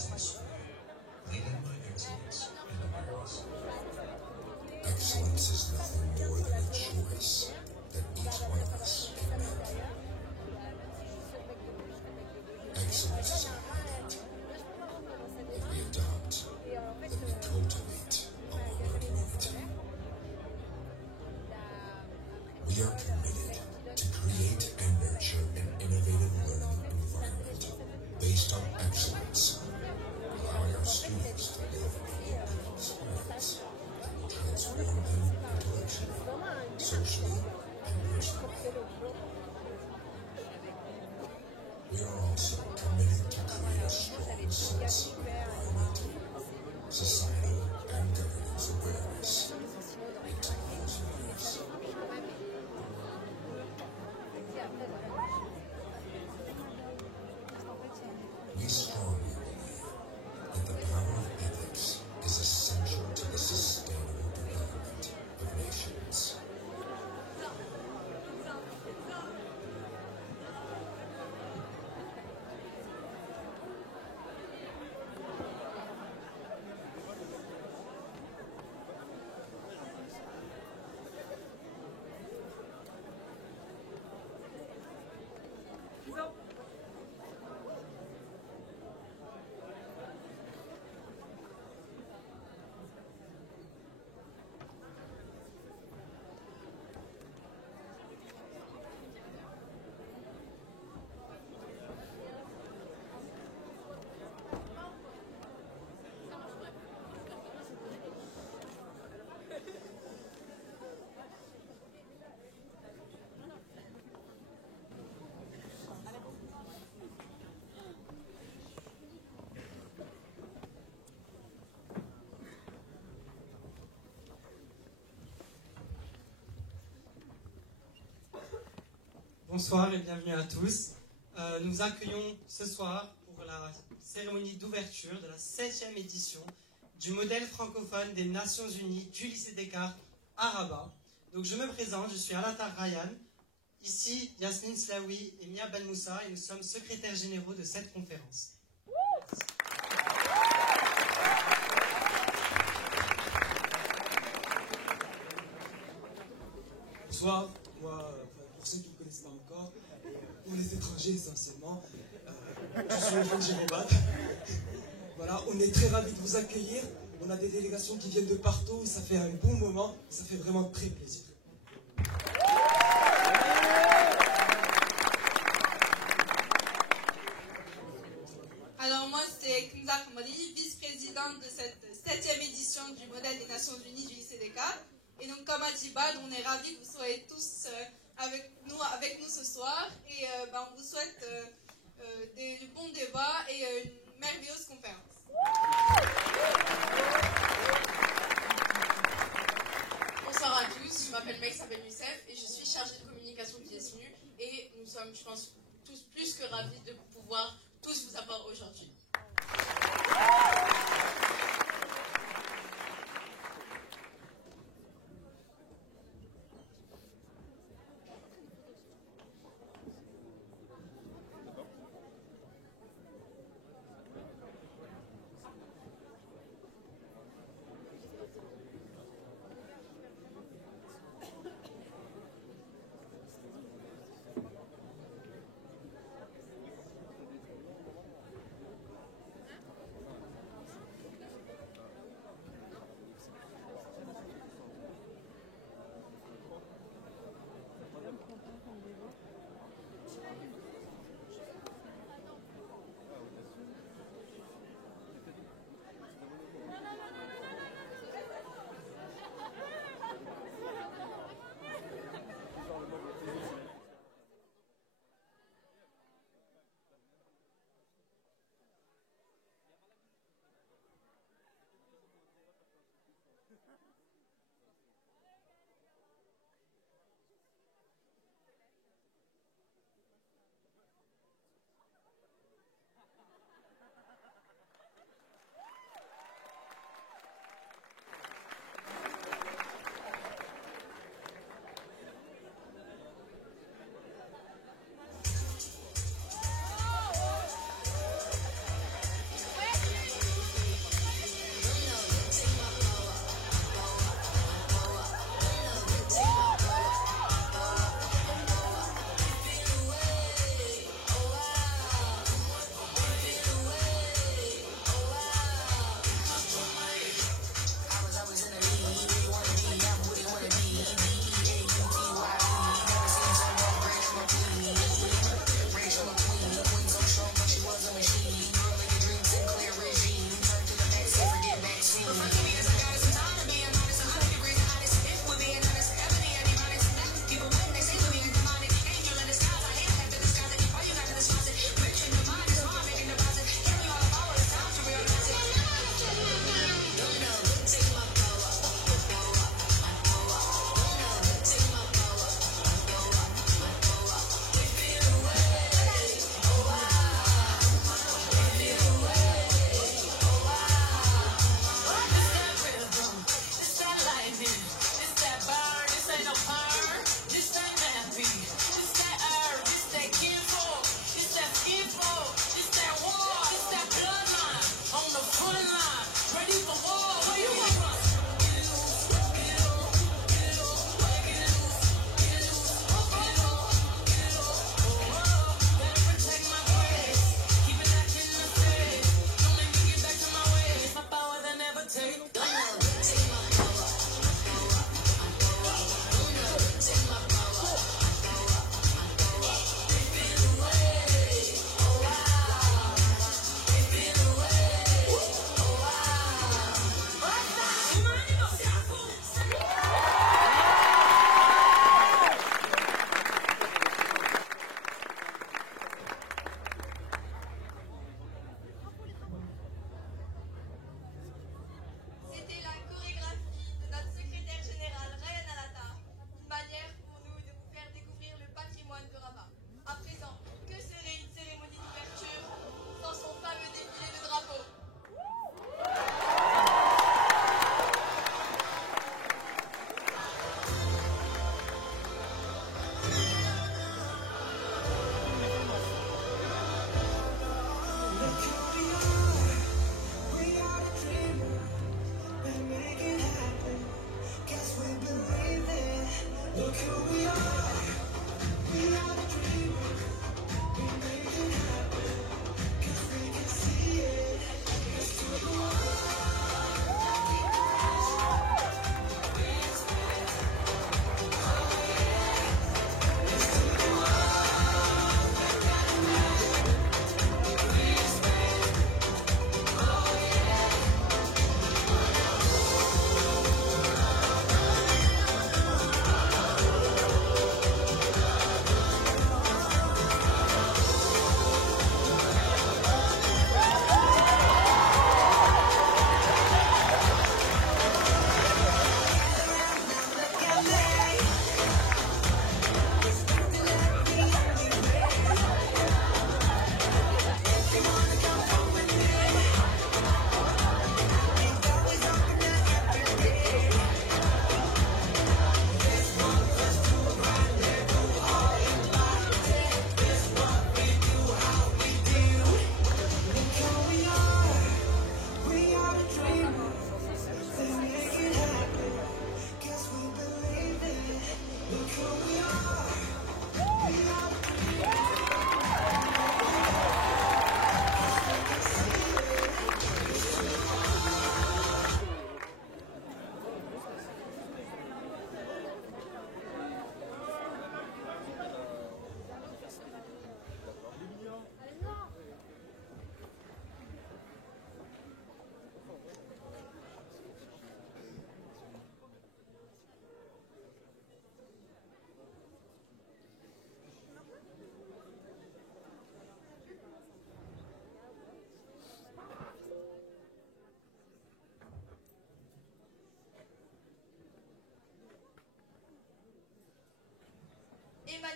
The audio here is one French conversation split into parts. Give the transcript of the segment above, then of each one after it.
business school, leading by excellence and awareness. Excellence is nothing more than a choice that each one of us can make. Excellence is a habit that we adopt, that we cultivate among our community. We are committed to create and nurture an innovative learning environment based on excellence, allowing our students to live a lived experience that will transform them intellectually, socially, and personally. We are also committed to create a strong sense of environmental, societal, and governance awareness into those leaders. We strongly believe that the power of ethics is essential to the sustainable development of nations. Bonsoir et bienvenue à tous. Nous accueillons ce soir pour la cérémonie d'ouverture de la 7e édition du modèle francophone des Nations Unies du lycée Descartes à Rabat. Donc je me présente, je suis Alatar Ryan, ici Yasmine Slaoui et Mia Ben Moussa et nous sommes secrétaires généraux de cette conférence. Bonsoir, moi, pour ceux qui ne me connaissent pas encore, pour les étrangers essentiellement, je suis Antoine Girobat. Voilà, on est très ravis de vous accueillir. On a des délégations qui viennent de partout, ça fait un bon moment, ça fait vraiment très plaisir. Alors moi c'est Kinza Kamali, vice-présidente de cette 7e édition du modèle des Nations Unies du lycée Descartes. Et donc comme a dit Bad, on est ravis que vous soyez tous avec nous ce soir. Et on vous souhaite des bons débats et une merveilleuse conférence. Bonsoir à tous, je m'appelle Maïssa Ben Youssef et je suis chargée de communication de JSNU. Et nous sommes, je pense, tous plus que ravis de pouvoir tous vous avoir aujourd'hui.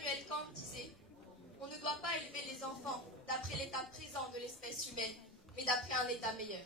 Immanuel Kant disait « On ne doit pas élever les enfants d'après l'état présent de l'espèce humaine, mais d'après un état meilleur. »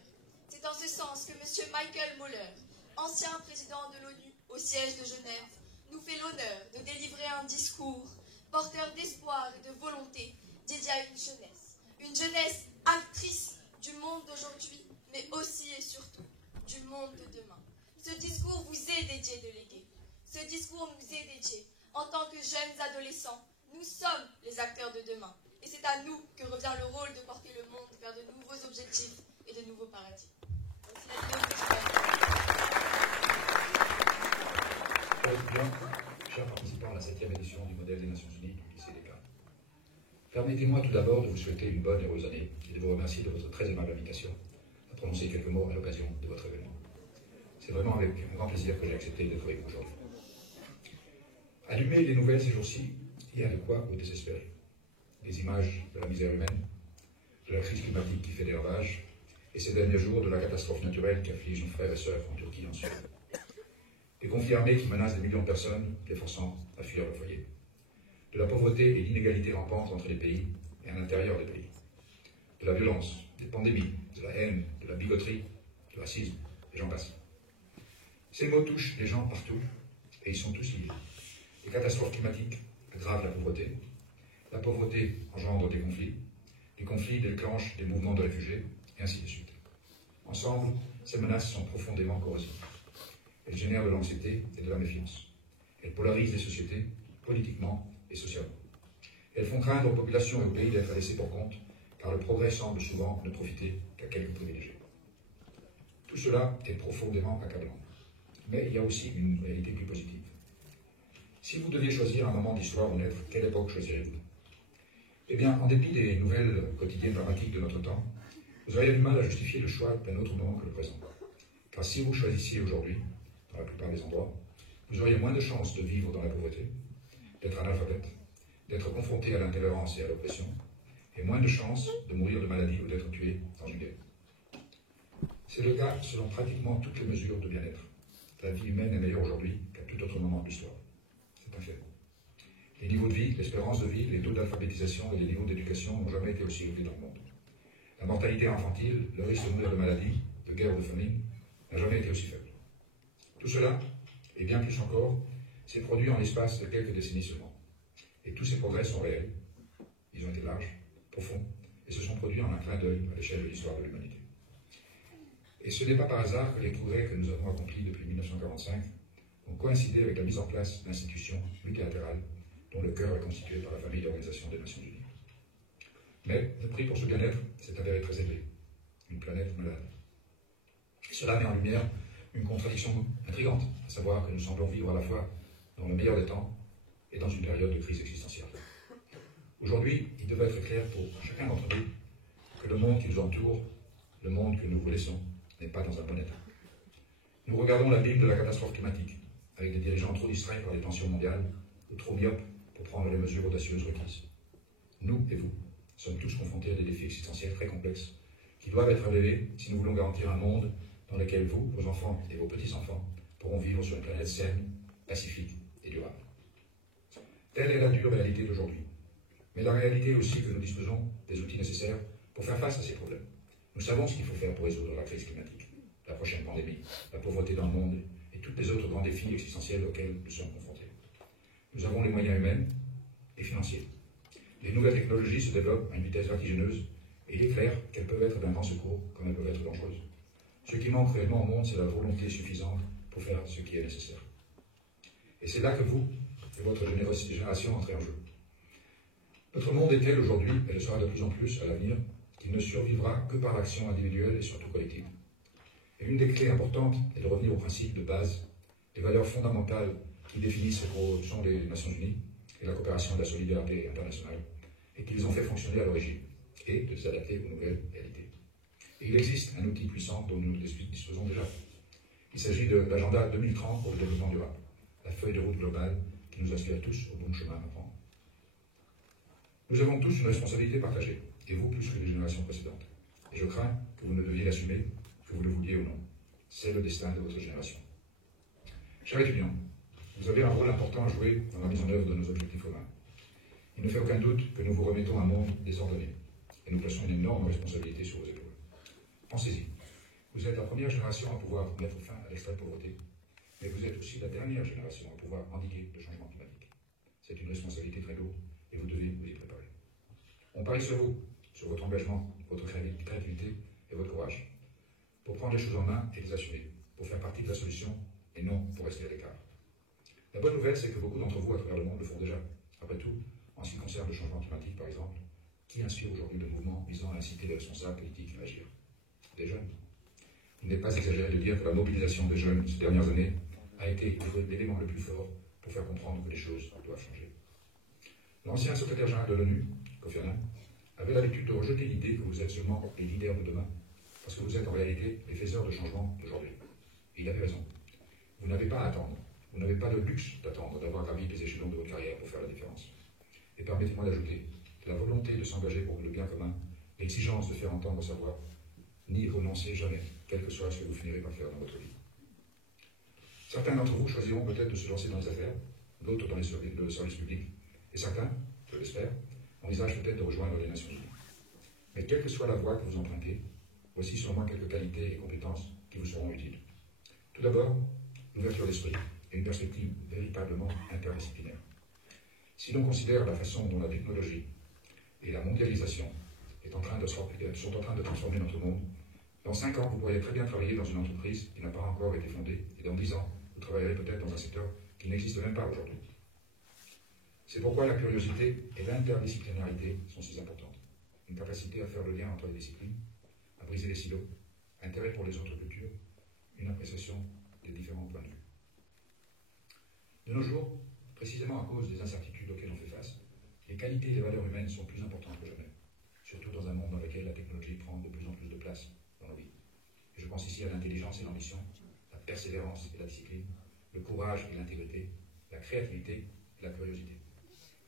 C'est en ce sens que M. Michael Moeller, ancien président de l'ONU au siège de Genève, nous fait l'honneur de délivrer un discours porteur d'espoir et de volonté dédié à une jeunesse actrice du monde d'aujourd'hui, mais aussi et surtout du monde de demain. Ce discours vous est dédié, délégués. Ce discours nous est dédié. En tant que jeunes adolescents, nous sommes les acteurs de demain. Et c'est à nous que revient le rôle de porter le monde vers de nouveaux objectifs et de nouveaux paradigmes. Bien, chers participants à la 7e édition du modèle des Nations Unies du lycée des Cas. Permettez-moi tout d'abord de vous souhaiter une bonne et heureuse année et de vous remercier de votre très aimable invitation à prononcer quelques mots à l'occasion de votre événement. C'est vraiment avec un grand plaisir que j'ai accepté d'être avec vous aujourd'hui. Allumer les nouvelles ces jours-ci, il y a de quoi vous désespérer. Des images de la misère humaine, de la crise climatique qui fait des ravages, et ces derniers jours de la catastrophe naturelle qui afflige nos frères et sœurs en Turquie et en Syrie. Des conflits armés qui menacent des millions de personnes, les forçant à fuir leur foyer. De la pauvreté et l'inégalité rampante entre les pays et à l'intérieur des pays. De la violence, des pandémies, de la haine, de la bigoterie, du racisme, et j'en passe. Ces mots touchent les gens partout, et ils sont tous liés. Les catastrophes climatiques aggravent la pauvreté. La pauvreté engendre des conflits. Les conflits déclenchent des mouvements de réfugiés, et ainsi de suite. Ensemble, ces menaces sont profondément corrosives. Elles génèrent de l'anxiété et de la méfiance. Elles polarisent les sociétés, politiquement et socialement. Elles font craindre aux populations et aux pays d'être laissés pour compte, car le progrès semble souvent ne profiter qu'à quelques privilégiés. Tout cela est profondément accablant. Mais il y a aussi une réalité plus positive. Si vous deviez choisir un moment d'histoire où naître, quelle époque choisirez-vous? Eh bien, en dépit des nouvelles quotidiennes dramatiques de notre temps, vous auriez du mal à justifier le choix d'un autre moment que le présent. Car si vous choisissiez aujourd'hui, dans la plupart des endroits, vous auriez moins de chances de vivre dans la pauvreté, d'être analphabète, d'être confronté à l'intolérance et à l'oppression, et moins de chances de mourir de maladie ou d'être tué dans une guerre. C'est le cas selon pratiquement toutes les mesures de bien-être. La vie humaine est meilleure aujourd'hui qu'à tout autre moment de l'histoire. C'est un fait. Les niveaux de vie, l'espérance de vie, les taux d'alphabétisation et les niveaux d'éducation n'ont jamais été aussi élevés dans le monde. La mortalité infantile, le risque de mourir de maladie, de guerre ou de famine, n'a jamais été aussi faible. Tout cela, et bien plus encore, s'est produit en l'espace de quelques décennies seulement. Et tous ces progrès sont réels. Ils ont été larges, profonds, et se sont produits en un clin d'œil à l'échelle de l'histoire de l'humanité. Et ce n'est pas par hasard que les progrès que nous avons accomplis depuis 1945 ont coïncidé avec la mise en place d'institutions multilatérales dont le cœur est constitué par la famille d'Organisation des Nations Unies. Mais le prix pour ce bien-être s'est avéré très élevé. Une planète malade. Cela met en lumière une contradiction intrigante, à savoir que nous semblons vivre à la fois dans le meilleur des temps et dans une période de crise existentielle. Aujourd'hui, il devrait être clair pour chacun d'entre nous que le monde qui nous entoure, le monde que nous vous laissons, n'est pas dans un bon état. Nous regardons l'abîme de la catastrophe climatique, avec des dirigeants trop distraits par les tensions mondiales ou trop myopes pour prendre les mesures audacieuses requises. Nous et vous sommes tous confrontés à des défis existentiels très complexes qui doivent être relevés si nous voulons garantir un monde dans lequel vous, vos enfants et vos petits-enfants pourront vivre sur une planète saine, pacifique et durable. Telle est la dure réalité d'aujourd'hui. Mais la réalité est aussi que nous disposons des outils nécessaires pour faire face à ces problèmes. Nous savons ce qu'il faut faire pour résoudre la crise climatique, la prochaine pandémie, la pauvreté dans le monde et tous les autres grands défis existentiels auxquels nous sommes confrontés. Nous avons les moyens humains et financiers. Les nouvelles technologies se développent à une vitesse vertigineuse et il est clair qu'elles peuvent être d'un grand secours comme elles peuvent être dangereuses. Ce qui manque réellement au monde, c'est la volonté suffisante pour faire ce qui est nécessaire. Et c'est là que vous et votre génération entrez en jeu. Notre monde est tel aujourd'hui, et le sera de plus en plus à l'avenir, qu'il ne survivra que par l'action individuelle et surtout collective. Et l'une des clés importantes est de revenir aux principes de base, les valeurs fondamentales qui définissent la corruption des Nations Unies et la coopération de la solidarité internationale, et qui les ont fait fonctionner à l'origine, et de s'adapter aux nouvelles réalités. Et il existe un outil puissant dont nous disposons déjà. Il s'agit de l'agenda 2030 pour le développement durable, la feuille de route globale qui nous aspire tous au bon chemin à prendre. Nous avons tous une responsabilité partagée, et vous plus que les générations précédentes. Et je crains que vous ne deviez l'assumer, que vous le vouliez ou non. C'est le destin de votre génération. Chers étudiants, vous avez un rôle important à jouer dans la mise en œuvre de nos objectifs communs. Il ne fait aucun doute que nous vous remettons un monde désordonné et nous plaçons une énorme responsabilité sur vos épaules. Pensez-y, vous êtes la première génération à pouvoir mettre fin à l'extrême pauvreté, mais vous êtes aussi la dernière génération à pouvoir endiguer le changement climatique. C'est une responsabilité très lourde et vous devez vous y préparer. On parie sur vous, sur votre engagement, votre créativité et votre courage, pour prendre les choses en main et les assumer, pour faire partie de la solution et non pour rester à l'écart. La bonne nouvelle, c'est que beaucoup d'entre vous à travers le monde le font déjà. Après tout, en ce qui concerne le changement climatique, par exemple, qui inspire aujourd'hui le mouvement visant à inciter les responsables politiques à agir? Des jeunes. Il n'est pas exagéré de dire que la mobilisation des jeunes ces dernières années a été l'élément le plus fort pour faire comprendre que les choses doivent changer. L'ancien secrétaire général de l'ONU, Kofi Annan, avait l'habitude de rejeter l'idée que vous êtes seulement les leaders de demain, parce que vous êtes en réalité les faiseurs de changement d'aujourd'hui. Et il avait raison. Vous n'avez pas à attendre. Vous n'avez pas le luxe d'attendre d'avoir gravi les échelons de votre carrière pour faire la différence. Et permettez-moi d'ajouter que la volonté de s'engager pour le bien commun, l'exigence de faire entendre sa voix, n'y renoncez jamais, quel que soit ce que vous finirez par faire dans votre vie. Certains d'entre vous choisiront peut-être de se lancer dans les affaires, d'autres dans le service public, et certains, je l'espère, envisagent peut-être de rejoindre les Nations Unies. Mais quelle que soit la voie que vous empruntez, voici sûrement quelques qualités et compétences qui vous seront utiles. Tout d'abord, l'ouverture d'esprit et une perspective véritablement interdisciplinaire. Si l'on considère la façon dont la technologie et la mondialisation sont en train de transformer notre monde, dans 5 ans, vous pourriez très bien travailler dans une entreprise qui n'a pas encore été fondée, et dans 10 ans, vous travaillerez peut-être dans un secteur qui n'existe même pas aujourd'hui. C'est pourquoi la curiosité et l'interdisciplinarité sont si importantes. Une capacité à faire le lien entre les disciplines, à briser les silos, intérêt pour les autres cultures, une appréciation des différents points de vue. De nos jours, précisément à cause des incertitudes auxquelles on fait face, les qualités et les valeurs humaines sont plus importantes que jamais, surtout dans un monde dans lequel la technologie prend de plus en plus de place dans nos vies. Et je pense ici à l'intelligence et l'ambition, la persévérance et la discipline, le courage et l'intégrité, la créativité et la curiosité.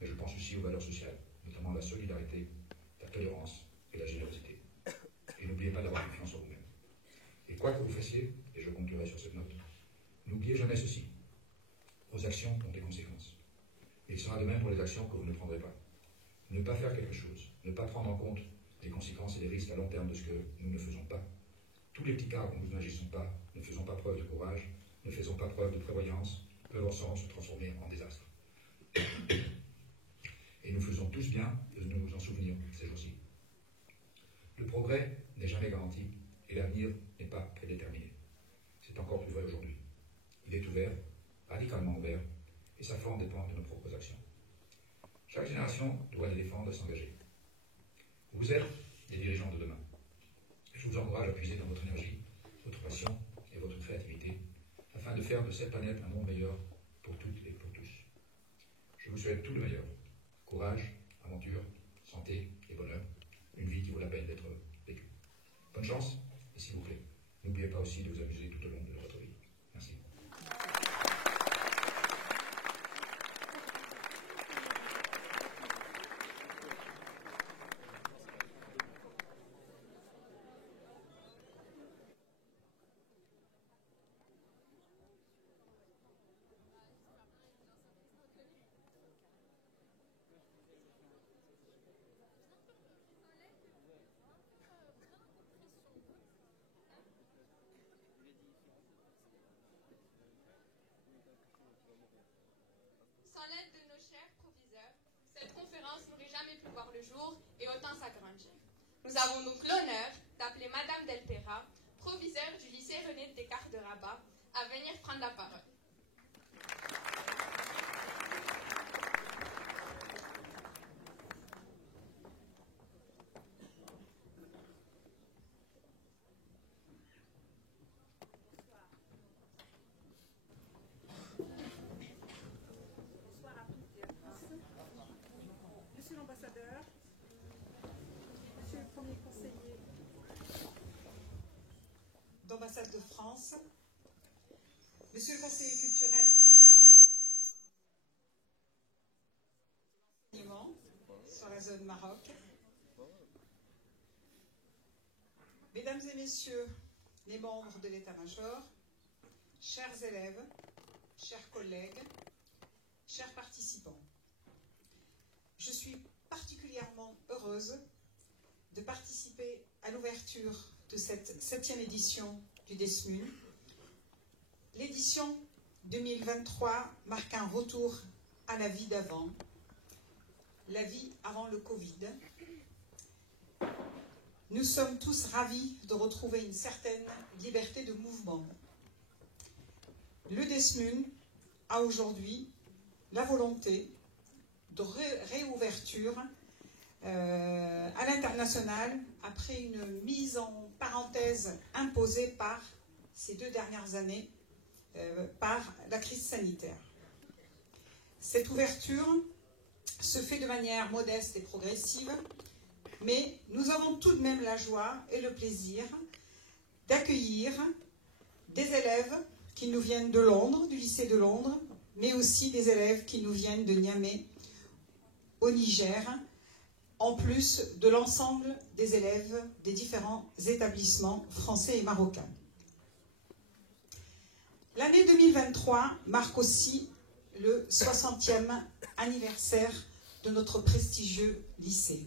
Mais je pense aussi aux valeurs sociales, notamment la solidarité, la tolérance et la générosité. Et n'oubliez pas d'avoir confiance en vous-même. Et quoi que vous fassiez, et je conclurai sur cette note, n'oubliez jamais ceci. Vos actions ont des conséquences. Et il sera de même pour les actions que vous ne prendrez pas. Ne pas faire quelque chose, ne pas prendre en compte les conséquences et les risques à long terme de ce que nous ne faisons pas. Tous les petits cas où nous n'agissons pas, ne faisons pas preuve de courage, ne faisons pas preuve de prévoyance, peuvent ensemble se transformer en désastre. Et nous faisons tous bien de nous en souvenir ces jours-ci. Le progrès n'est jamais garanti et l'avenir n'est pas prédéterminé. C'est encore plus vrai aujourd'hui. Il est ouvert, radicalement ouvert, et sa forme dépend de nos propres actions. Chaque génération doit les défendre et s'engager. Vous êtes les dirigeants de demain. Je vous encourage à puiser dans votre énergie, votre passion et votre créativité afin de faire de cette planète un monde meilleur pour toutes et pour tous. Je vous souhaite tout le meilleur. Courage, aventure, santé et bonheur. Une vie qui vaut la peine d'être vécue. Bonne chance et s'il vous plaît, n'oubliez pas aussi de vous amuser tout au long de votre vie. Merci. Sans l'aide de nos chers proviseurs, cette conférence n'aurait jamais pu voir le jour et autant s'agrandir. Nous avons donc l'honneur d'appeler Madame Delpera, proviseure du lycée René Descartes de Rabat, à venir prendre la parole. Monsieur l'ambassadeur, monsieur le premier conseiller d'ambassade de France, monsieur le conseiller culturel en charge de l'enseignement sur la zone Maroc, mesdames et messieurs les membres de l'état-major, chers élèves, chers collègues, chers participants, Je suis particulièrement heureuse de participer à l'ouverture de cette 7e édition du DESMUN. L'édition 2023 marque un retour à la vie d'avant, la vie avant le Covid. Nous sommes tous ravis de retrouver une certaine liberté de mouvement. Le DESMUN a aujourd'hui la volonté de réouverture à l'international après une mise en parenthèse imposée par ces 2 dernières années par la crise sanitaire. Cette ouverture se fait de manière modeste et progressive, mais nous avons tout de même la joie et le plaisir d'accueillir des élèves qui nous viennent de Londres, du lycée de Londres, mais aussi des élèves qui nous viennent de Niamey, au Niger, en plus de l'ensemble des élèves des différents établissements français et marocains. L'année 2023 marque aussi le 60e anniversaire de notre prestigieux lycée.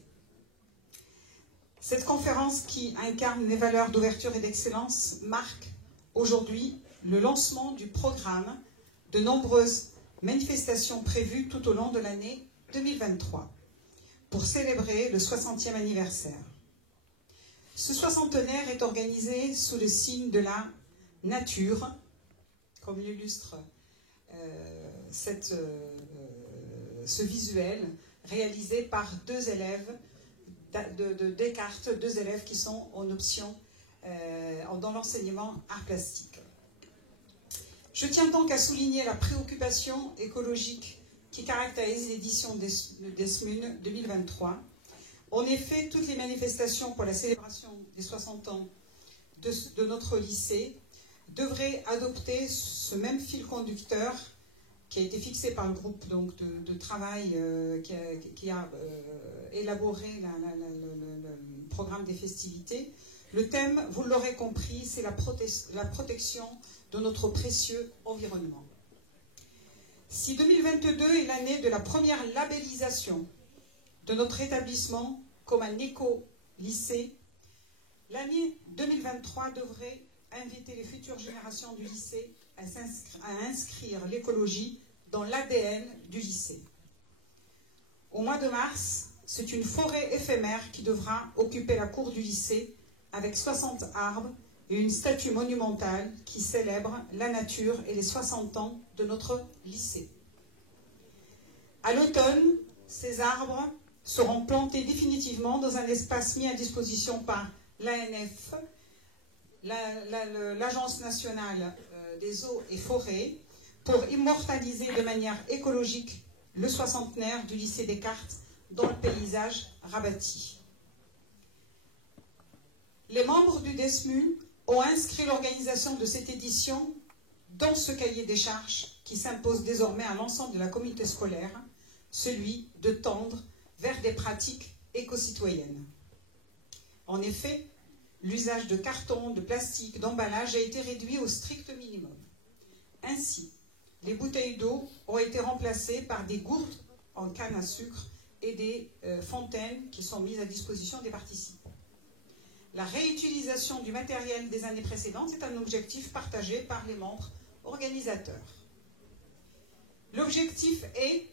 Cette conférence qui incarne les valeurs d'ouverture et d'excellence marque aujourd'hui le lancement du programme de nombreuses manifestations prévues tout au long de l'année 2023 pour célébrer le 60e anniversaire. Ce soixantenaire est organisé sous le signe de la nature, comme l'illustre ce visuel réalisé par 2 élèves de Descartes, 2 élèves qui sont en option dans l'enseignement art plastique. Je tiens donc à souligner la préoccupation écologique qui caractérise l'édition DESMUN 2023. En effet, toutes les manifestations pour la célébration des 60 ans de notre lycée devraient adopter ce même fil conducteur qui a été fixé par le groupe donc, de travail qui a élaboré le programme des festivités. Le thème, vous l'aurez compris, c'est la protection de notre précieux environnement. Si 2022 est l'année de la première labellisation de notre établissement comme un éco-lycée, l'année 2023 devrait inviter les futures générations du lycée à inscrire l'écologie dans l'ADN du lycée. Au mois de mars, c'est une forêt éphémère qui devra occuper la cour du lycée avec 60 arbres et une statue monumentale qui célèbre la nature et les 60 ans de notre lycée. À l'automne, ces arbres seront plantés définitivement dans un espace mis à disposition par l'ANF, l'Agence nationale des eaux et forêts, pour immortaliser de manière écologique le soixantenaire du lycée Descartes dans le paysage rabati. Les membres du DESMUN ont inscrit l'organisation de cette édition dans ce cahier des charges qui s'impose désormais à l'ensemble de la communauté scolaire, celui de tendre vers des pratiques éco-citoyennes. En effet, l'usage de carton, de plastique, d'emballage a été réduit au strict minimum. Ainsi, les bouteilles d'eau ont été remplacées par des gourdes en canne à sucre et des fontaines qui sont mises à disposition des participants. La réutilisation du matériel des années précédentes est un objectif partagé par les membres organisateurs. L'objectif est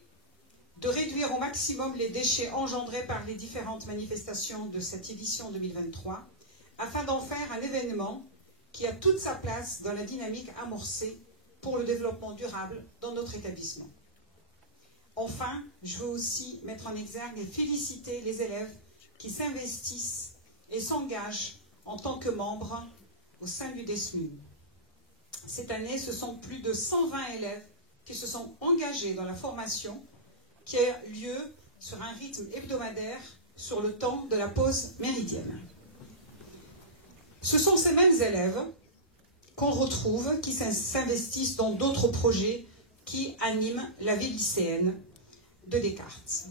de réduire au maximum les déchets engendrés par les différentes manifestations de cette édition 2023 afin d'en faire un événement qui a toute sa place dans la dynamique amorcée pour le développement durable dans notre établissement. Enfin, je veux aussi mettre en exergue et féliciter les élèves qui s'investissent et s'engagent en tant que membres au sein du DESMUN. Cette année, ce sont plus de 120 élèves qui se sont engagés dans la formation qui a lieu sur un rythme hebdomadaire sur le temps de la pause méridienne. Ce sont ces mêmes élèves qu'on retrouve qui s'investissent dans d'autres projets qui animent la vie lycéenne de Descartes.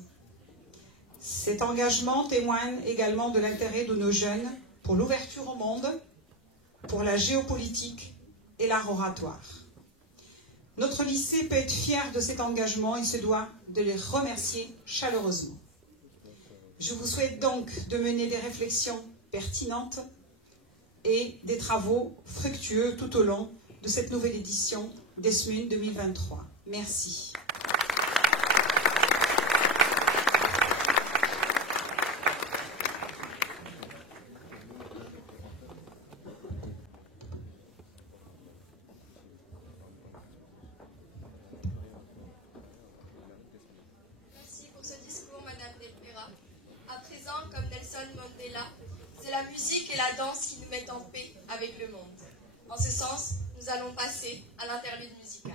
Cet engagement témoigne également de l'intérêt de nos jeunes pour l'ouverture au monde, pour la géopolitique et l'art oratoire. Notre lycée peut être fier de cet engagement et se doit de les remercier chaleureusement. Je vous souhaite donc de mener des réflexions pertinentes et des travaux fructueux tout au long de cette nouvelle édition d'ESMUN 2023. Merci. C'est la musique et la danse qui nous mettent en paix avec le monde. En ce sens, nous allons passer à l'interlude musical.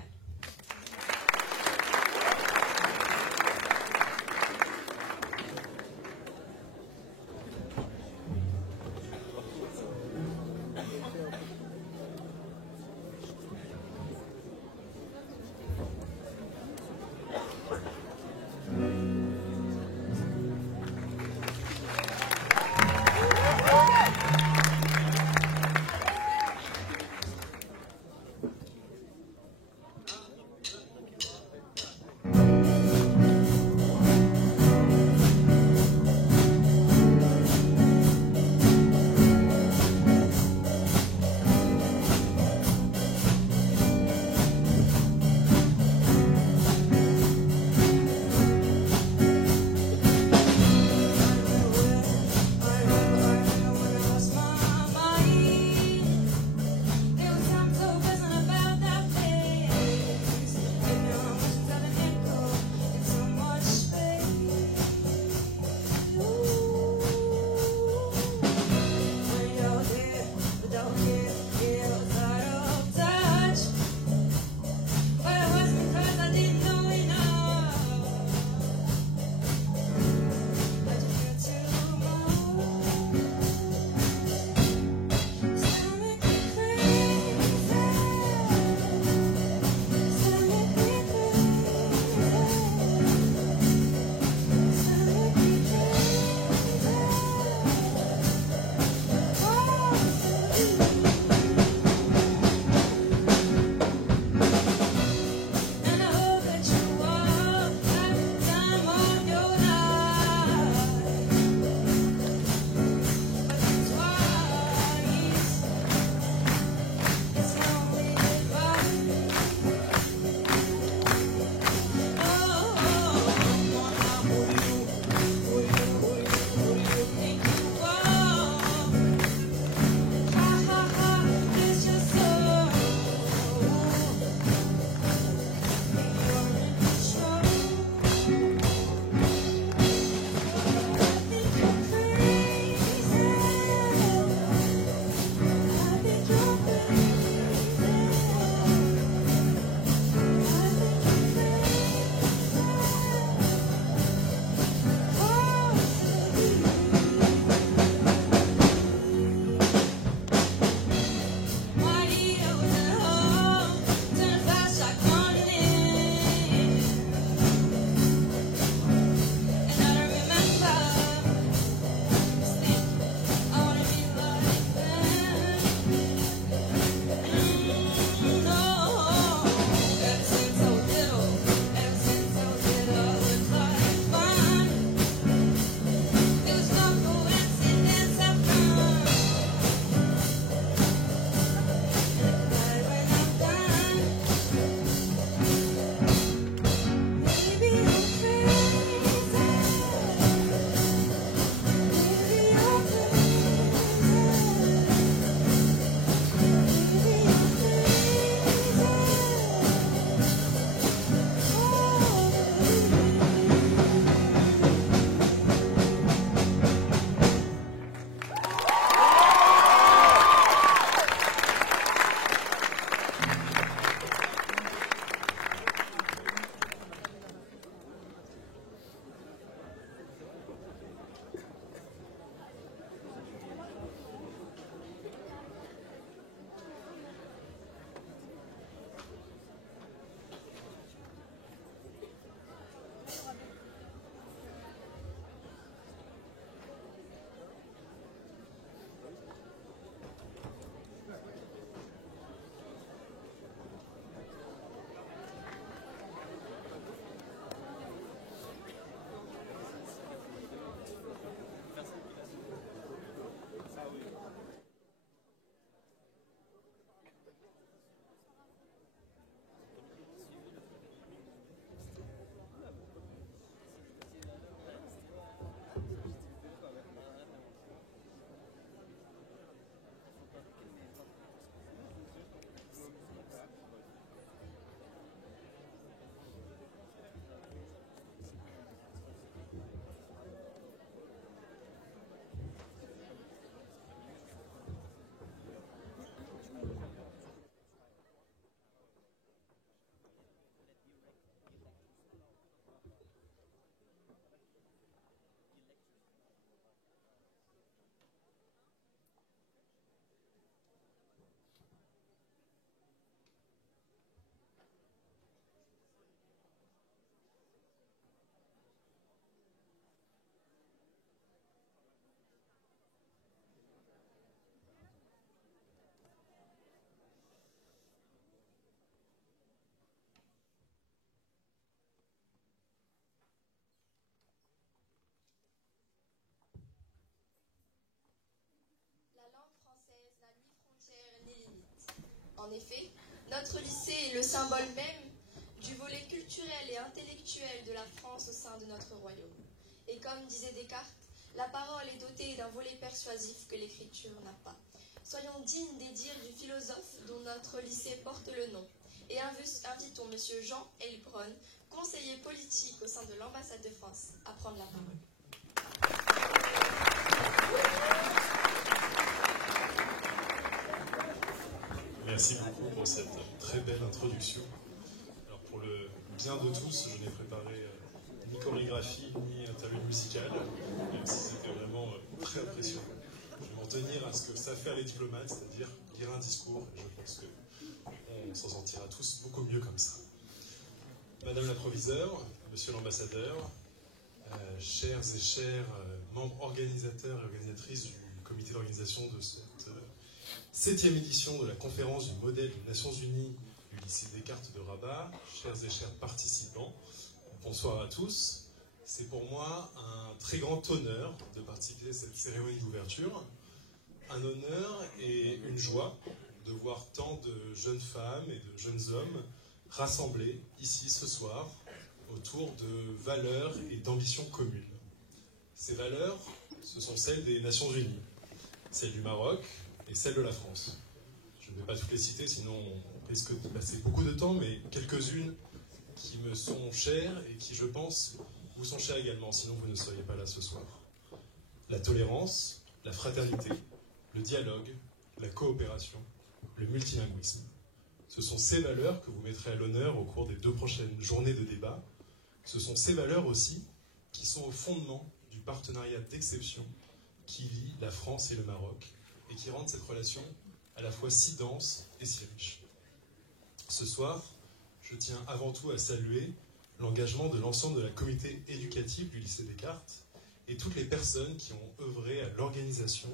En effet, notre lycée est le symbole même du volet culturel et intellectuel de la France au sein de notre royaume. Et comme disait Descartes, la parole est dotée d'un volet persuasif que l'écriture n'a pas. Soyons dignes des dires du philosophe dont notre lycée porte le nom. Et invitons M. Jean Heilbronn, conseiller politique au sein de l'ambassade de France, à prendre la parole. Merci beaucoup pour cette très belle introduction. Alors pour le bien de tous, je n'ai préparé ni chorégraphie ni interlude musicale, même si c'était vraiment très impressionnant. Je vais m'en tenir à ce que savent faire les diplomates, c'est-à-dire lire un discours, et je pense qu'on s'en sortira tous beaucoup mieux comme ça. Madame la proviseure, monsieur l'ambassadeur, chers et chers membres organisateurs et organisatrices du comité d'organisation de cette 7e édition de la conférence du modèle des Nations Unies du lycée Descartes de Rabat, chers et chers participants, bonsoir à tous. C'est pour moi un très grand honneur de participer à cette cérémonie d'ouverture. Un honneur et une joie de voir tant de jeunes femmes et de jeunes hommes rassemblés ici ce soir autour de valeurs et d'ambitions communes. Ces valeurs, ce sont celles des Nations Unies, celles du Maroc et celles de la France. Je ne vais pas toutes les citer, sinon on risque de passer beaucoup de temps, mais quelques-unes qui me sont chères et qui, je pense, vous sont chères également, sinon vous ne seriez pas là ce soir. La tolérance, la fraternité, le dialogue, la coopération, le multilinguisme. Ce sont ces valeurs que vous mettrez à l'honneur au cours des 2 prochaines journées de débat. Ce sont ces valeurs aussi qui sont au fondement du partenariat d'exception qui lie la France et le Maroc et qui rendent cette relation à la fois si dense et si riche. Ce soir, je tiens avant tout à saluer l'engagement de l'ensemble de la communauté éducative du lycée Descartes et toutes les personnes qui ont œuvré à l'organisation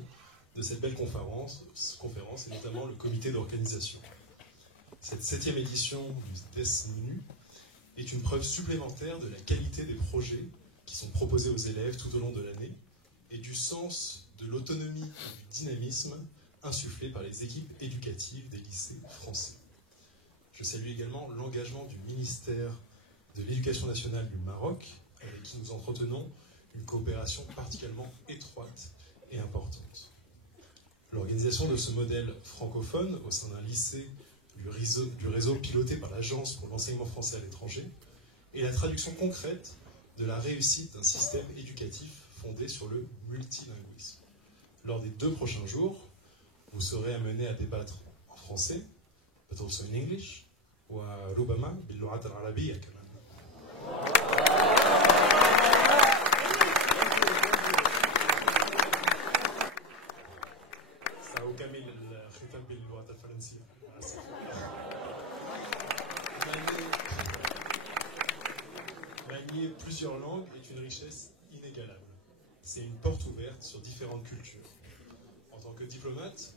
de cette belle conférence et notamment le comité d'organisation. Cette 7e édition du DES-MINU est une preuve supplémentaire de la qualité des projets qui sont proposés aux élèves tout au long de l'année et du sens de l'autonomie et du dynamisme insufflé par les équipes éducatives des lycées français. Je salue également l'engagement du ministère de l'Éducation nationale du Maroc, avec qui nous entretenons une coopération particulièrement étroite et importante. L'organisation de ce modèle francophone au sein d'un lycée du réseau piloté par l'Agence pour l'enseignement français à l'étranger est la traduction concrète de la réussite d'un système éducatif fondé sur le multilinguisme. Lors des 2 prochains jours, vous serez amenés à débattre en français, but also in English, وربما باللغة العربية كمان. سأكمل الختام باللغة الفرنسية. Manier plusieurs langues est une richesse inégalable. C'est une porte ouverte sur différentes cultures. En tant que diplomate,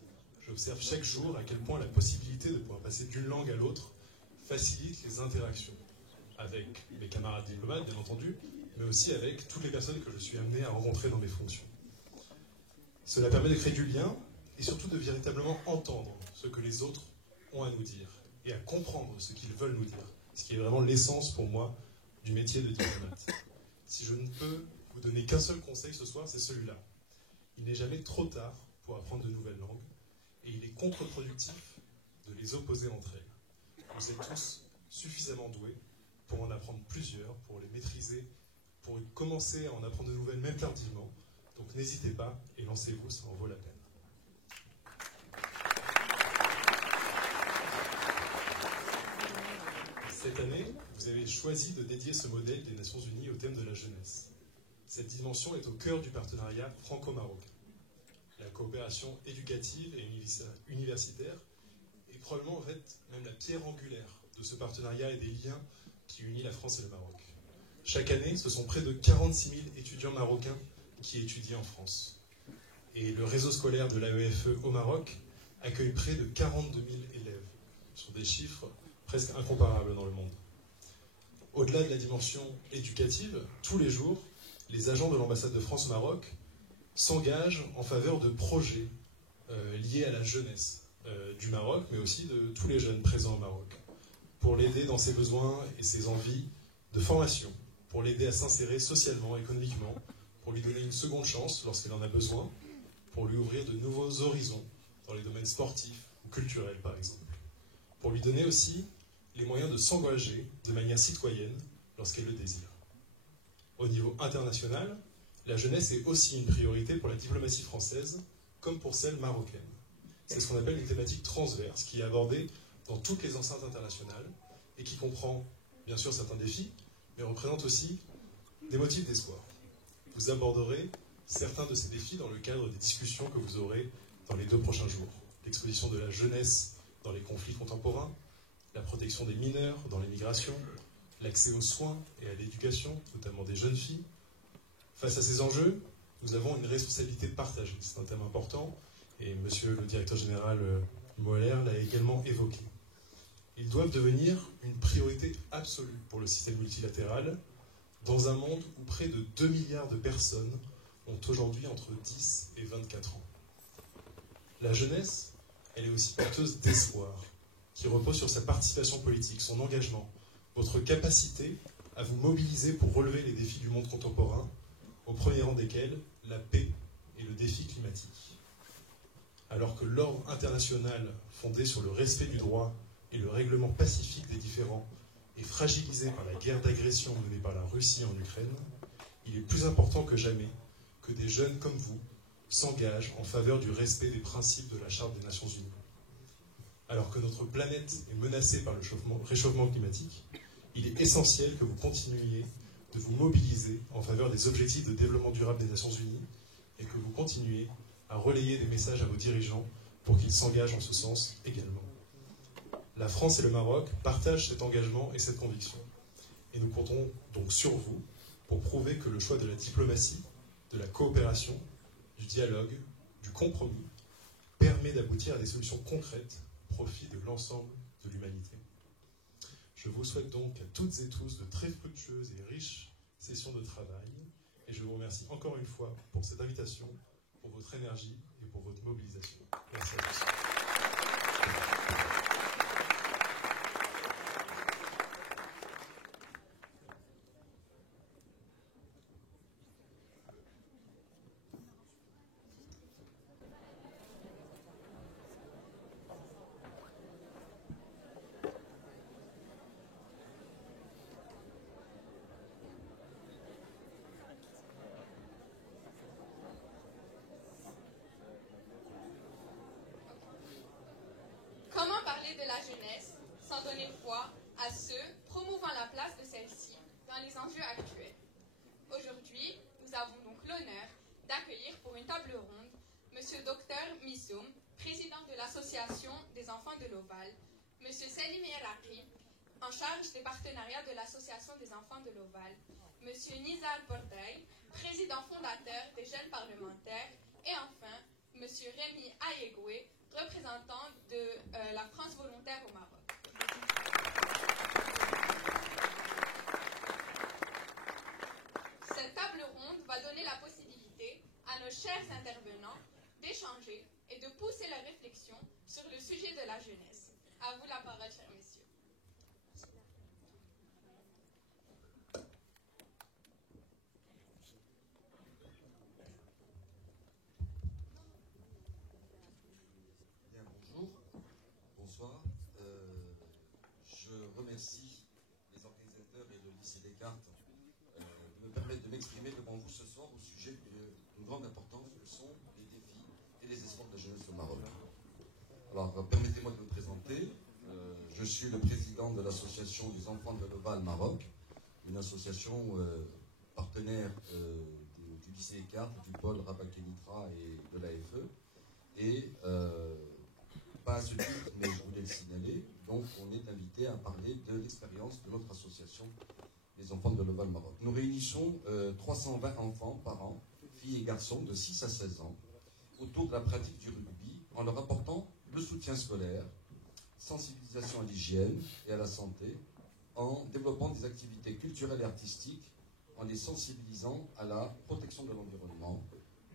j'observe chaque jour à quel point la possibilité de pouvoir passer d'une langue à l'autre facilite les interactions avec mes camarades diplomates, bien entendu, mais aussi avec toutes les personnes que je suis amené à rencontrer dans mes fonctions. Cela permet de créer du lien et surtout de véritablement entendre ce que les autres ont à nous dire et à comprendre ce qu'ils veulent nous dire, ce qui est vraiment l'essence pour moi du métier de diplomate. Si je ne peux vous donner qu'un seul conseil ce soir, c'est celui-là. Il n'est jamais trop tard pour apprendre de nouvelles langues et il est contre-productif de les opposer entre elles. Vous êtes tous suffisamment doués pour en apprendre plusieurs, pour les maîtriser, pour commencer à en apprendre de nouvelles, même tardivement. Donc n'hésitez pas et lancez-vous, ça en vaut la peine. Cette année, vous avez choisi de dédier ce modèle des Nations Unies au thème de la jeunesse. Cette dimension est au cœur du partenariat franco-marocain. La coopération éducative et universitaire est probablement en fait même la pierre angulaire de ce partenariat et des liens qui unit la France et le Maroc. Chaque année, ce sont près de 46 000 étudiants marocains qui étudient en France. Et le réseau scolaire de l'AEFE au Maroc accueille près de 42 000 élèves. Ce sont des chiffres presque incomparables dans le monde. Au-delà de la dimension éducative, tous les jours, les agents de l'ambassade de France au Maroc s'engagent en faveur de projets liés à la jeunesse, du Maroc, mais aussi de tous les jeunes présents au Maroc, pour l'aider dans ses besoins et ses envies de formation, pour l'aider à s'insérer socialement, économiquement, pour lui donner une seconde chance lorsqu'il en a besoin, pour lui ouvrir de nouveaux horizons dans les domaines sportifs ou culturels, par exemple, pour lui donner aussi les moyens de s'engager de manière citoyenne lorsqu'elle le désire. Au niveau international, la jeunesse est aussi une priorité pour la diplomatie française, comme pour celle marocaine. C'est ce qu'on appelle une thématique transverse, qui est abordée dans toutes les enceintes internationales, et qui comprend, bien sûr, certains défis, mais représente aussi des motifs d'espoir. Vous aborderez certains de ces défis dans le cadre des discussions que vous aurez dans les 2 prochains jours. L'exposition de la jeunesse dans les conflits contemporains, la protection des mineurs dans les migrations, l'accès aux soins et à l'éducation, notamment des jeunes filles. Face à ces enjeux, nous avons une responsabilité partagée. C'est un thème important, et monsieur le directeur général Moeller l'a également évoqué. Ils doivent devenir une priorité absolue pour le système multilatéral, dans un monde où près de 2 milliards de personnes ont aujourd'hui entre 10 et 24 ans. La jeunesse, elle est aussi porteuse d'espoir, qui repose sur sa participation politique, son engagement, votre capacité à vous mobiliser pour relever les défis du monde contemporain, au premier rang desquels la paix et le défi climatique. Alors que l'ordre international fondé sur le respect du droit et le règlement pacifique des différends est fragilisé par la guerre d'agression menée par la Russie en Ukraine, il est plus important que jamais que des jeunes comme vous s'engagent en faveur du respect des principes de la Charte des Nations Unies. Alors que notre planète est menacée par le réchauffement climatique, il est essentiel que vous continuiez de vous mobiliser en faveur des objectifs de développement durable des Nations Unies et que vous continuiez à relayer des messages à vos dirigeants pour qu'ils s'engagent en ce sens également. La France et le Maroc partagent cet engagement et cette conviction. Et nous comptons donc sur vous pour prouver que le choix de la diplomatie, de la coopération, du dialogue, du compromis permet d'aboutir à des solutions concrètes au profit de l'ensemble de l'humanité. Je vous souhaite donc à toutes et tous de très fructueuses et riches sessions de travail et je vous remercie encore une fois pour cette invitation, pour votre énergie et pour votre mobilisation. Merci à tous. Comment parler de la jeunesse sans donner voix à ceux promouvant la place de celle-ci dans les enjeux actuels? Aujourd'hui, nous avons donc l'honneur d'accueillir pour une table ronde M. Dr Missoum, président de l'Association des enfants de l'Oval, M. Selim El-Akri, en charge des partenariats de l'Association des enfants de l'Oval, M. Nizar Bordaï, président fondateur des jeunes parlementaires, et enfin M. Rémi Ayegoué, représentant de la France volontaire au Maroc. Cette table ronde va donner la possibilité à nos chers intervenants d'échanger et de pousser leur réflexion sur le sujet de la jeunesse. À vous la parole, chers messieurs. Bonsoir. Je remercie les organisateurs et le lycée Descartes de me permettre de m'exprimer devant vous ce soir au sujet d'une grande importance que sont les défis et les espoirs de la jeunesse au Maroc. Alors, permettez-moi de me présenter. Je suis le président de l'association des enfants de l'Oval Maroc, une association partenaire du lycée Descartes, du pôle Rabat Kenitra et de l'AFE. Et pas à ce titre, mais je voulais le signaler. Donc, on est invité à parler de l'expérience de notre association des enfants de l'Oval Maroc. Nous réunissons 320 enfants par an, filles et garçons de 6 à 16 ans, autour de la pratique du rugby, en leur apportant le soutien scolaire, sensibilisation à l'hygiène et à la santé, en développant des activités culturelles et artistiques, en les sensibilisant à la protection de l'environnement,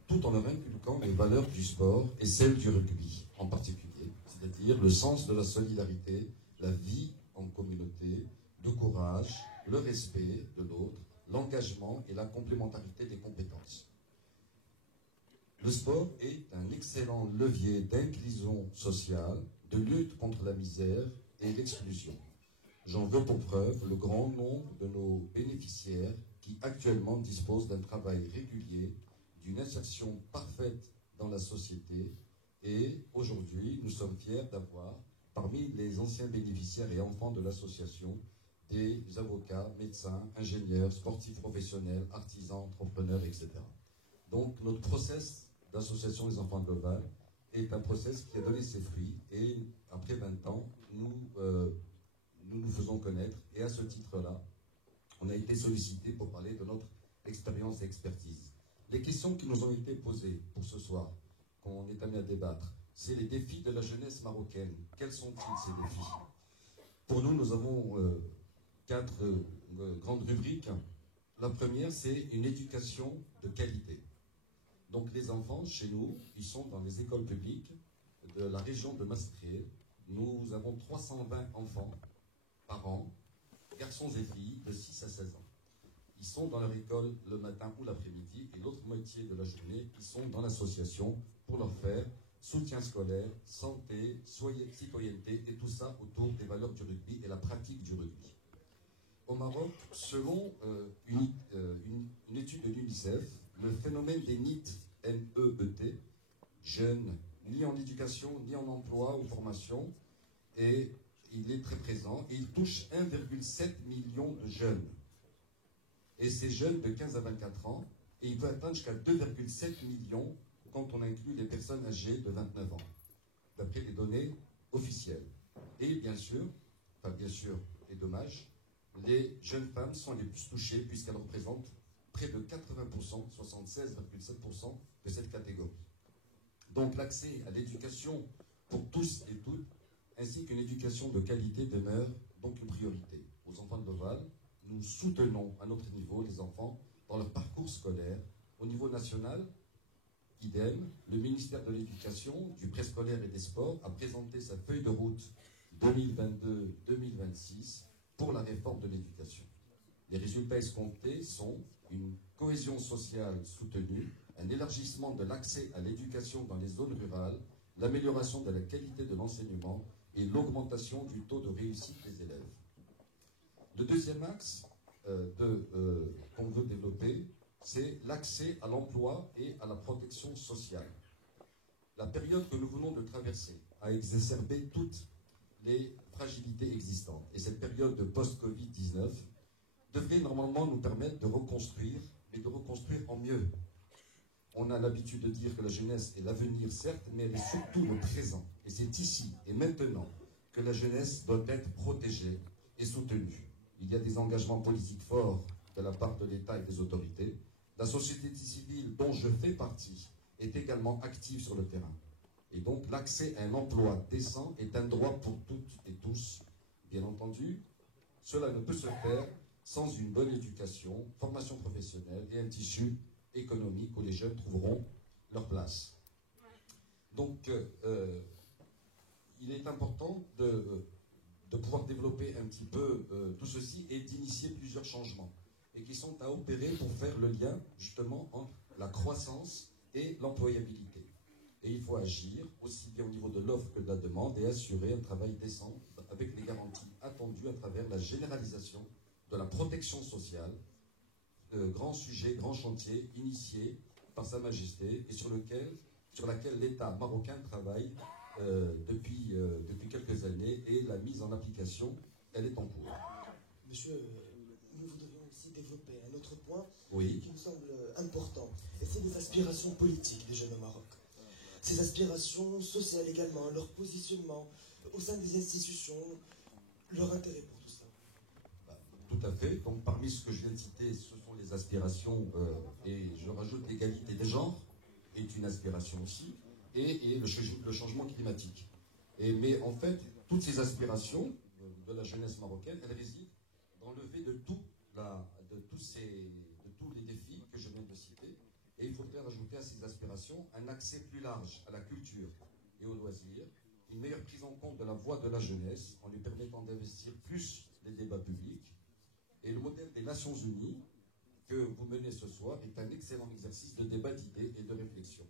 tout en leur inculquant les valeurs du sport et celles du rugby en particulier, c'est-à-dire c'est-à-dire le sens de la solidarité, la vie en communauté, le courage, le respect de l'autre, l'engagement et la complémentarité des compétences. Le sport est un excellent levier d'inclusion sociale, de lutte contre la misère et l'exclusion. J'en veux pour preuve le grand nombre de nos bénéficiaires qui actuellement disposent d'un travail régulier, d'une insertion parfaite dans la société, et aujourd'hui nous sommes fiers d'avoir parmi les anciens bénéficiaires et enfants de l'association des avocats, médecins, ingénieurs, sportifs professionnels, artisans, entrepreneurs, etc. Donc notre process d'association des enfants de l'Oval est un process qui a donné ses fruits, et après 20 ans, nous faisons connaître, et à ce titre-là, on a été sollicité pour parler de notre expérience et expertise. Les questions qui nous ont été posées pour ce soir, qu'on est amené à débattre, c'est les défis de la jeunesse marocaine. Quels sont-ils, ces défis? Pour nous, nous avons 4 grandes rubriques. La première, c'est une éducation de qualité. Donc les enfants, chez nous, ils sont dans les écoles publiques de la région de Maastricht. Nous avons 320 enfants par an, garçons et filles de 6 à 16 ans. Ils sont dans leur école le matin ou l'après-midi, et l'autre moitié de la journée, ils sont dans l'association pour leur faire soutien scolaire, santé, citoyenneté, et tout ça autour des valeurs du rugby et la pratique du rugby. Au Maroc, selon une étude de l'UNICEF, le phénomène des NEET, N-E-E-T, jeunes, ni en éducation, ni en emploi ou formation, et il est très présent, et il touche 1,7 million de jeunes. Et ces jeunes de 15 à 24 ans, et il peut atteindre jusqu'à 2,7 millions quand on inclut les personnes âgées de 29 ans, d'après les données officielles. Et bien sûr, et dommage, les jeunes femmes sont les plus touchées puisqu'elles représentent près de 80%, 76,7% de cette catégorie. Donc l'accès à l'éducation pour tous et toutes, ainsi qu'une éducation de qualité demeure donc une priorité. Aux enfants de l'Oval, nous soutenons à notre niveau les enfants dans leur parcours scolaire. Au niveau national, idem, le ministère de l'Éducation, du préscolaire et des Sports a présenté sa feuille de route 2022-2026 pour la réforme de l'éducation. Les résultats escomptés sont une cohésion sociale soutenue, un élargissement de l'accès à l'éducation dans les zones rurales, l'amélioration de la qualité de l'enseignement et l'augmentation du taux de réussite des élèves. Le deuxième axe qu'on veut développer, c'est l'accès à l'emploi et à la protection sociale. La période que nous venons de traverser a exacerbé toutes les fragilités existantes. Et cette période de post-Covid-19 devrait normalement nous permettre de reconstruire, mais de reconstruire en mieux. On a l'habitude de dire que la jeunesse est l'avenir, certes, mais elle est surtout le présent. Et c'est ici et maintenant que la jeunesse doit être protégée et soutenue. Il y a des engagements politiques forts de la part de l'État et des autorités. La société civile, dont je fais partie, est également active sur le terrain. Et donc, l'accès à un emploi décent est un droit pour toutes et tous. Bien entendu, cela ne peut se faire sans une bonne éducation, formation professionnelle et un tissu économique où les jeunes trouveront leur place. Donc, il est important de pouvoir développer un petit peu tout ceci et d'initier plusieurs changements et qui sont à opérer pour faire le lien justement entre la croissance et l'employabilité. Et il faut agir aussi bien au niveau de l'offre que de la demande et assurer un travail décent avec les garanties attendues à travers la généralisation de la protection sociale, grand sujet, grand chantier initié par Sa Majesté et sur laquelle l'État marocain travaille depuis quelques années, et la mise en application, elle est en cours. Monsieur, nous voudrions aussi développer un autre point oui. qui nous semble important, et c'est les aspirations politiques des jeunes au Maroc. Ces aspirations sociales également, leur positionnement au sein des institutions, leur intérêt pour tout ça. Tout à fait. Donc parmi ce que je viens de citer, ce sont les aspirations, et je rajoute l'égalité des genres, est une aspiration aussi, et le changement climatique. Mais en fait, toutes ces aspirations de la jeunesse marocaine, elles résident dans le lever de tous les défis que je viens de citer. Et il faudrait rajouter à ces aspirations un accès plus large à la culture et aux loisirs, une meilleure prise en compte de la voix de la jeunesse en lui permettant d'investir plus les débats publics. Et le modèle des Nations Unies que vous menez ce soir est un excellent exercice de débat d'idées et de réflexion.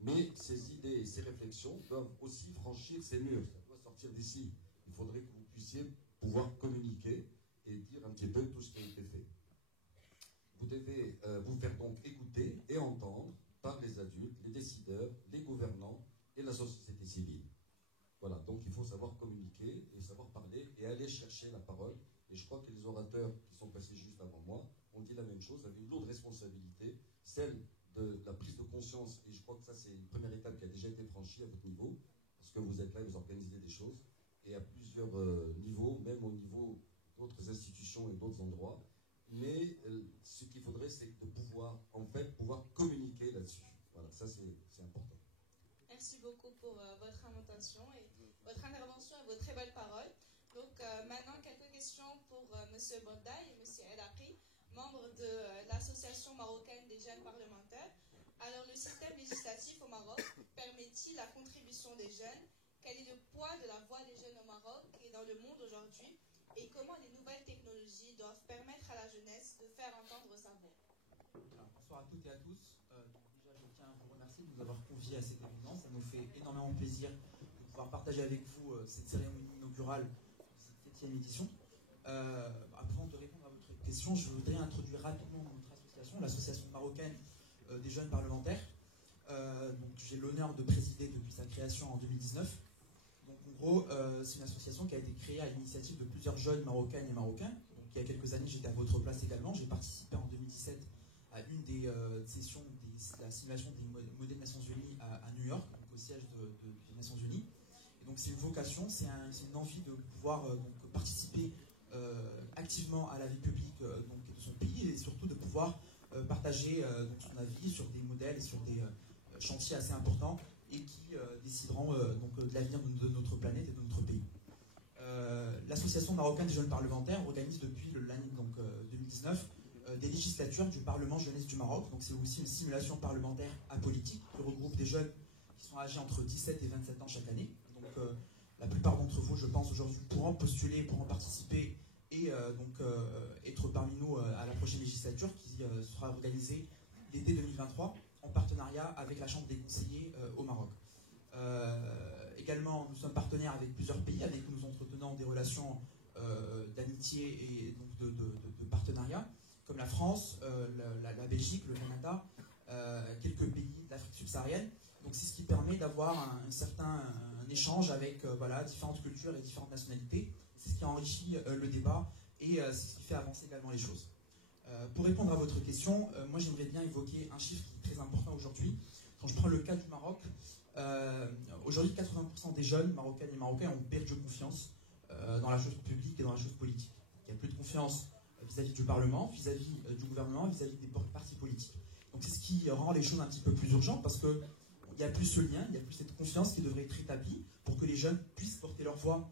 Mais ces idées et ces réflexions doivent aussi franchir ces murs. Ça doit sortir d'ici. Il faudrait que vous puissiez pouvoir communiquer et dire un petit peu tout ce qui a été fait. Vous devez vous faire donc écouter et entendre par les adultes, les décideurs, les gouvernants et la société civile. Voilà, donc il faut savoir communiquer et savoir parler et aller chercher la parole. Et je crois que les orateurs qui sont passés juste avant moi ont dit la même chose, avec une lourde responsabilité, celle de la prise de conscience. Et je crois que ça, c'est une première étape qui a déjà été franchie à votre niveau, parce que vous êtes là et vous organisez des choses. Et à plusieurs niveaux, même au niveau d'autres institutions et d'autres endroits. Mais ce qu'il faudrait, c'est de pouvoir, en fait, pouvoir communiquer là-dessus. Voilà, ça c'est important. Merci beaucoup pour votre invitation et votre intervention et vos très belles paroles. Donc maintenant, quelques questions pour M. Bonda et M. Edapri, membres de l'Association marocaine des jeunes parlementaires. Alors, le système législatif au Maroc permet-il la contribution des jeunes? Quel est le poids de la voix des jeunes au Maroc et dans le monde aujourd'hui? Et comment les nouvelles technologies doivent permettre à la jeunesse de faire entendre sa voix? Alors, bonsoir à toutes et à tous. Déjà, je tiens à vous remercier de nous avoir conviés à cet événement. Ça nous fait énormément plaisir de pouvoir partager avec vous cette cérémonie inaugurale de cette 7e édition. Avant de répondre à votre question, je voudrais introduire rapidement notre association, l'association marocaine des jeunes parlementaires. Donc, j'ai l'honneur de présider depuis sa création en 2019. Donc, en gros, c'est une association qui a été créée à l'initiative de plusieurs jeunes marocaines et marocains. Donc, il y a quelques années, j'étais à votre place également. J'ai participé en 2017 à une des sessions de la simulation des modèles des Nations Unies à New York, donc au siège des Nations Unies. Et donc, c'est une vocation, c'est une envie de pouvoir donc, participer activement à la vie publique donc, de son pays et surtout de pouvoir partager donc, son avis sur des modèles et sur des chantiers assez importants et qui décideront donc, de l'avenir de notre planète et de notre pays. L'association marocaine des jeunes parlementaires organise depuis l'année 2019 des législatures du Parlement jeunesse du Maroc. Donc c'est aussi une simulation parlementaire apolitique qui regroupe des jeunes qui sont âgés entre 17 et 27 ans chaque année. Donc la plupart d'entre vous, je pense, aujourd'hui pourront postuler, pourront participer et donc être parmi nous à la prochaine législature qui sera organisée l'été 2023 en partenariat avec la Chambre des conseillers au Maroc. Également, nous sommes partenaires avec plusieurs pays avec qui nous entretenons des relations d'amitié et donc de partenariat, comme la France, la Belgique, le Canada, quelques pays d'Afrique subsaharienne. Donc c'est ce qui permet d'avoir un certain échange avec voilà, différentes cultures et différentes nationalités. C'est ce qui enrichit le débat et c'est ce qui fait avancer également les choses. Pour répondre à votre question, moi j'aimerais bien évoquer un chiffre qui est très important aujourd'hui. Quand je prends le cas du Maroc, aujourd'hui 80% des jeunes marocaines et marocains ont perdu confiance dans la chose publique et dans la chose politique. Il n'y a plus de confiance vis-à-vis du Parlement, vis-à-vis du gouvernement, vis-à-vis des partis politiques. Donc c'est ce qui rend les choses un petit peu plus urgentes parce qu'il n'y a plus ce lien, il n'y a plus cette confiance qui devrait être établie pour que les jeunes puissent porter leur voix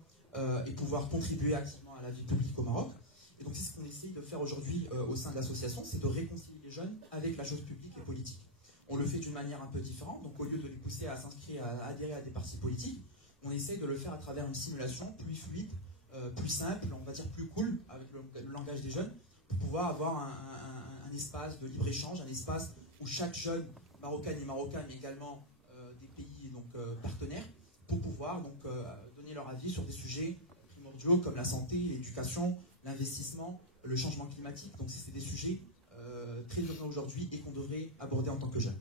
et pouvoir contribuer activement à la vie publique au Maroc. Et donc c'est ce qu'on essaye de faire aujourd'hui au sein de l'association, c'est de réconcilier les jeunes avec la chose publique et politique. On le fait d'une manière un peu différente, donc au lieu de les pousser à s'inscrire, à adhérer à des partis politiques, on essaye de le faire à travers une simulation plus fluide, plus simple, on va dire plus cool, avec le langage des jeunes, pour pouvoir avoir un espace de libre-échange, un espace où chaque jeune marocain et marocain, mais également des pays donc, partenaires, pour pouvoir donc, donner leur avis sur des sujets primordiaux comme la santé, l'éducation, l'investissement, le changement climatique. Donc c'est des sujets très urgents aujourd'hui et qu'on devrait aborder en tant que jeunes.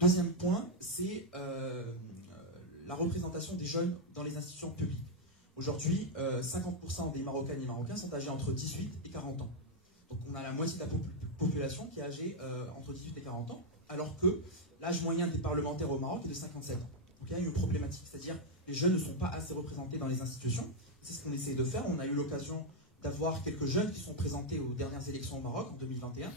Deuxième point, c'est la représentation des jeunes dans les institutions publiques. Aujourd'hui, 50% des Marocaines et Marocains sont âgés entre 18 et 40 ans. Donc on a la moitié de la population qui est âgée entre 18 et 40 ans, alors que l'âge moyen des parlementaires au Maroc est de 57 ans. Donc il y a une problématique, c'est-à-dire les jeunes ne sont pas assez représentés dans les institutions. C'est ce qu'on essaie de faire. On a eu l'occasion d'avoir quelques jeunes qui sont présentés aux dernières élections au Maroc en 2021,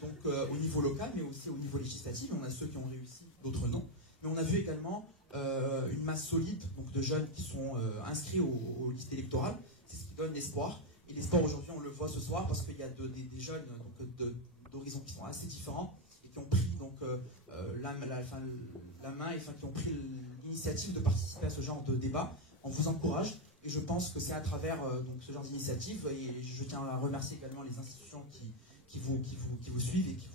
donc au niveau local, mais aussi au niveau législatif. On a ceux qui ont réussi, d'autres non. Mais on a vu également une masse solide donc, de jeunes qui sont inscrits aux listes électorales. C'est ce qui donne l'espoir. Et l'espoir aujourd'hui, on le voit ce soir parce qu'il y a des jeunes d'horizons qui sont assez différents et qui ont pris donc, la main et qui ont pris l'initiative de participer à ce genre de débat. On vous encourage et je pense que c'est à travers donc, ce genre d'initiative, et je tiens à remercier également les institutions qui vous suivent et qui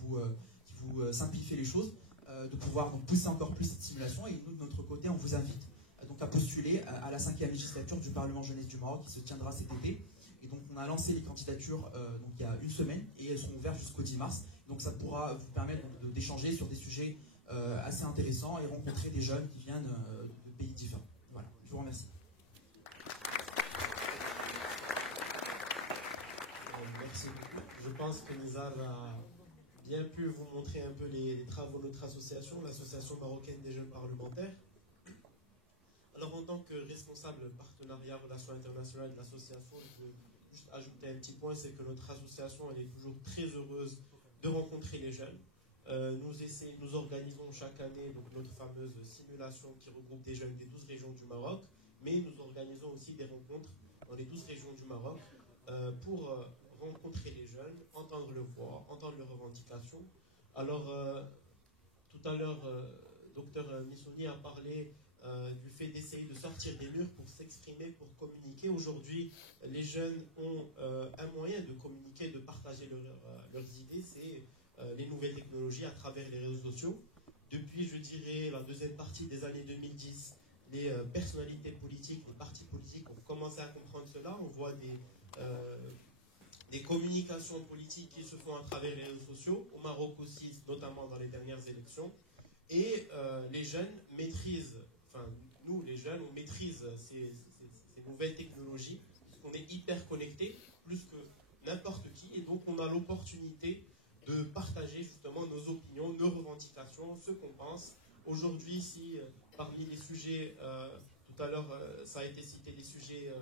vous simplifient les choses, de pouvoir donc, pousser encore plus cette simulation. Et nous, de notre côté, on vous invite donc, à postuler à la 5e législature du Parlement jeunesse du Maroc qui se tiendra cet été. Et donc on a lancé les candidatures donc, il y a une semaine et elles seront ouvertes jusqu'au 10 mars. Donc ça pourra vous permettre d'échanger sur des sujets assez intéressants et rencontrer des jeunes qui viennent de pays différents. Voilà, je vous remercie. Merci beaucoup. Je pense que Nizar a bien pu vous montrer un peu les travaux de notre association, l'Association marocaine des jeunes parlementaires. Alors en tant que responsable partenariat relations internationales de l'association, je veux juste ajouter un petit point, c'est que notre association elle est toujours très heureuse de rencontrer les jeunes. Nous organisons chaque année donc, notre fameuse simulation qui regroupe des jeunes des 12 régions du Maroc, mais nous organisons aussi des rencontres dans les 12 régions du Maroc pour rencontrer les jeunes, entendre leurs voix, entendre leurs revendications. Alors, tout à l'heure, Dr Missouni a parlé du fait d'essayer de sortir des murs pour s'exprimer, pour communiquer. Aujourd'hui, les jeunes ont un moyen de communiquer, de partager leurs idées, c'est les nouvelles technologies à travers les réseaux sociaux. Depuis, je dirais, la deuxième partie des années 2010, les personnalités politiques, les partis politiques ont commencé à comprendre cela. On voit des communications politiques qui se font à travers les réseaux sociaux, au Maroc aussi, notamment dans les dernières élections. Et les jeunes maîtrisent, enfin nous les jeunes, on maîtrise ces nouvelles technologies, puisqu'on est hyper connectés, plus que n'importe qui, et donc on a l'opportunité de partager justement nos opinions, nos revendications, ce qu'on pense. Aujourd'hui, si parmi les sujets, tout à l'heure ça a été cité, les sujets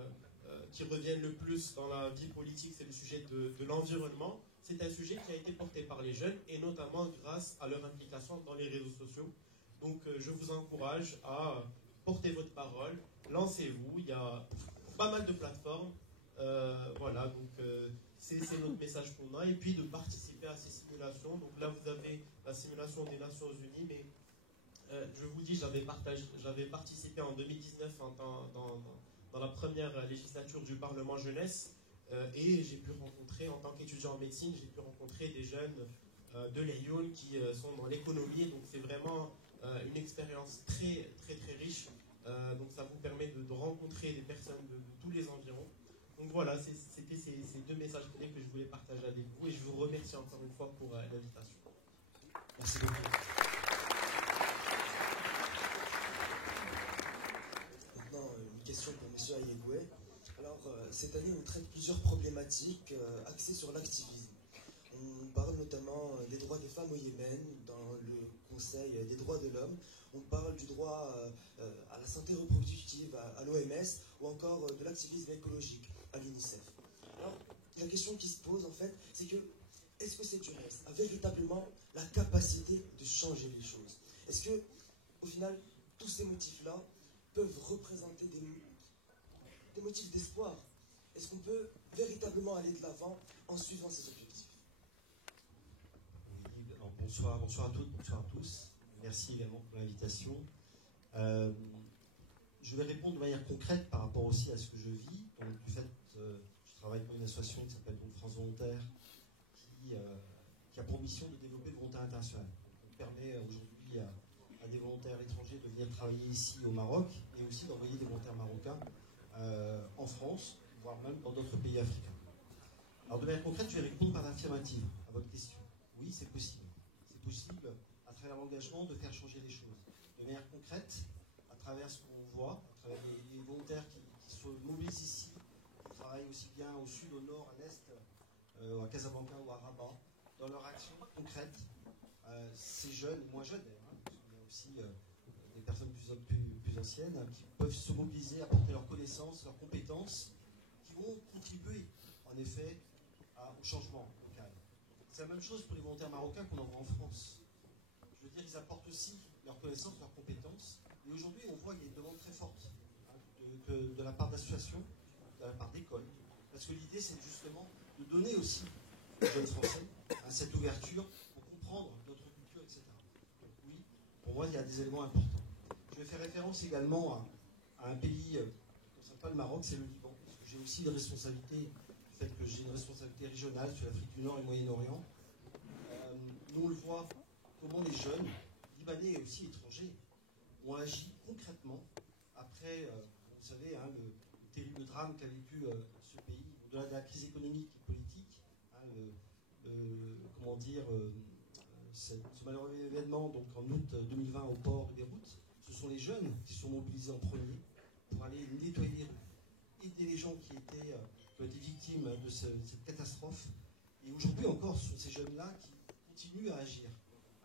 qui reviennent le plus dans la vie politique, c'est le sujet de l'environnement. C'est un sujet qui a été porté par les jeunes et notamment grâce à leur implication dans les réseaux sociaux. Donc je vous encourage à porter votre parole, lancez-vous, il y a pas mal de plateformes, voilà, donc c'est notre message qu'on a, et puis de participer à ces simulations. Donc là vous avez la simulation des Nations Unies, mais je vous dis, j'avais participé en 2019 dans la première législature du Parlement jeunesse, et j'ai pu rencontrer, en tant qu'étudiant en médecine, j'ai pu rencontrer des jeunes de l'Aïoun qui sont dans l'économie, donc c'est vraiment une expérience très très très riche, donc ça vous permet de rencontrer des personnes de tous les environs. Donc voilà, c'était ces deux messages clés que je voulais partager avec vous, et je vous remercie encore une fois pour l'invitation. Merci beaucoup. Maintenant, une question pour M. Ayegoué. Alors, cette année, on traite plusieurs problématiques axées sur l'activisme. On parle notamment des droits des femmes au Yémen, dans le Conseil des droits de l'homme. On parle du droit à la santé reproductive à l'OMS, ou encore de l'activisme écologique à l'UNICEF. Alors, la question qui se pose, en fait, c'est que, est-ce que cette jeunesse a véritablement la capacité de changer les choses? Est-ce que, au final, tous ces motifs-là peuvent représenter des motifs d'espoir? Est-ce qu'on peut véritablement aller de l'avant en suivant ces objectifs? Oui, alors bonsoir à toutes, bonsoir à tous. Merci également pour l'invitation. Je vais répondre de manière concrète par rapport aussi à ce que je vis. Donc, du fait, je travaille pour une association qui s'appelle donc France Volontaire, qui a pour mission de développer le volontariat international. Donc, on permet aujourd'hui à des volontaires étrangers de venir travailler ici au Maroc, et aussi d'envoyer des volontaires marocains en France, voire même dans d'autres pays africains. Alors de manière concrète, je vais répondre par l'affirmative à votre question. Oui, c'est possible. C'est possible, à travers l'engagement, de faire changer les choses. De manière concrète, à travers ce qu'on voit, à travers les volontaires qui se mobilisent ici, qui travaillent aussi bien au sud, au nord, à l'est, à Casablanca ou à Rabat, dans leur action concrète, ces jeunes, moins jeunes d'ailleurs, il y a aussi des personnes plus anciennes qui peuvent se mobiliser, apporter leurs connaissances, leurs compétences, qui vont contribuer en effet au changement local. C'est la même chose pour les volontaires marocains qu'on envoie en France. Je veux dire, ils apportent aussi leurs connaissances, leurs compétences. Et aujourd'hui, on voit qu'il y a une demande très forte de la part d'associations, de la part d'écoles. Parce que l'idée, c'est justement de donner aussi aux jeunes Français cette ouverture pour comprendre notre culture, pour moi, il y a des éléments importants. Je vais faire référence également à un pays qui ne concerne pas le Maroc, c'est le Liban. Parce que j'ai aussi une responsabilité, du fait que j'ai une responsabilité régionale sur l'Afrique du Nord et le Moyen-Orient. Nous, on le voit, comment les jeunes, libanais et aussi étrangers, ont agi concrètement après, vous savez, hein, le terrible drame qu'a vécu ce pays, au-delà de la crise économique et politique, hein, comment dire, ce malheureux événement donc en août 2020 au port de Beyrouth. Ce sont les jeunes qui sont mobilisés en premier pour aller nettoyer les rues, aider les gens qui ont été victimes de cette catastrophe. Et aujourd'hui encore, ce sont ces jeunes-là qui continuent à agir,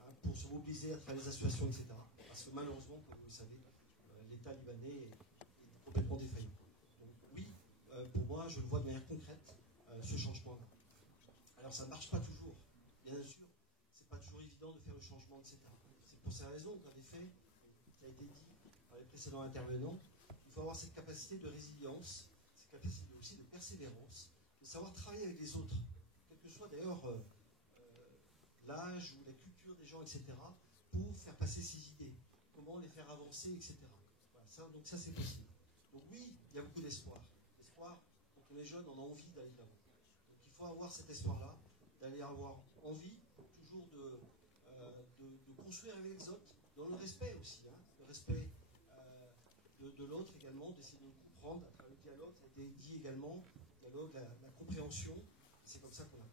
hein, pour se mobiliser à travers les associations, etc. Parce que malheureusement, comme vous le savez, l'État libanais est complètement défaillant. Donc oui, pour moi, je le vois de manière concrète, ce changement-là. Alors ça ne marche pas toujours, bien sûr. C'est pas toujours évident de faire le changement, etc. C'est pour ces raisons qu'en effet, qui a été dit par les précédents intervenants, il faut avoir cette capacité de résilience, cette capacité aussi de persévérance, de savoir travailler avec les autres, quel que soit d'ailleurs l'âge ou la culture des gens, etc., pour faire passer ces idées, comment les faire avancer, etc. Voilà, donc ça c'est possible. Donc oui, il y a beaucoup d'espoir. L'espoir, quand on est jeune, on a envie d'aller de l'avant. Donc il faut avoir cet espoir-là, d'aller avoir envie toujours de construire avec les autres, dans le respect aussi, hein, le respect de l'autre également, d'essayer de le comprendre à travers le dialogue, ça a été dit également, le dialogue, la compréhension, c'est comme ça qu'on avance.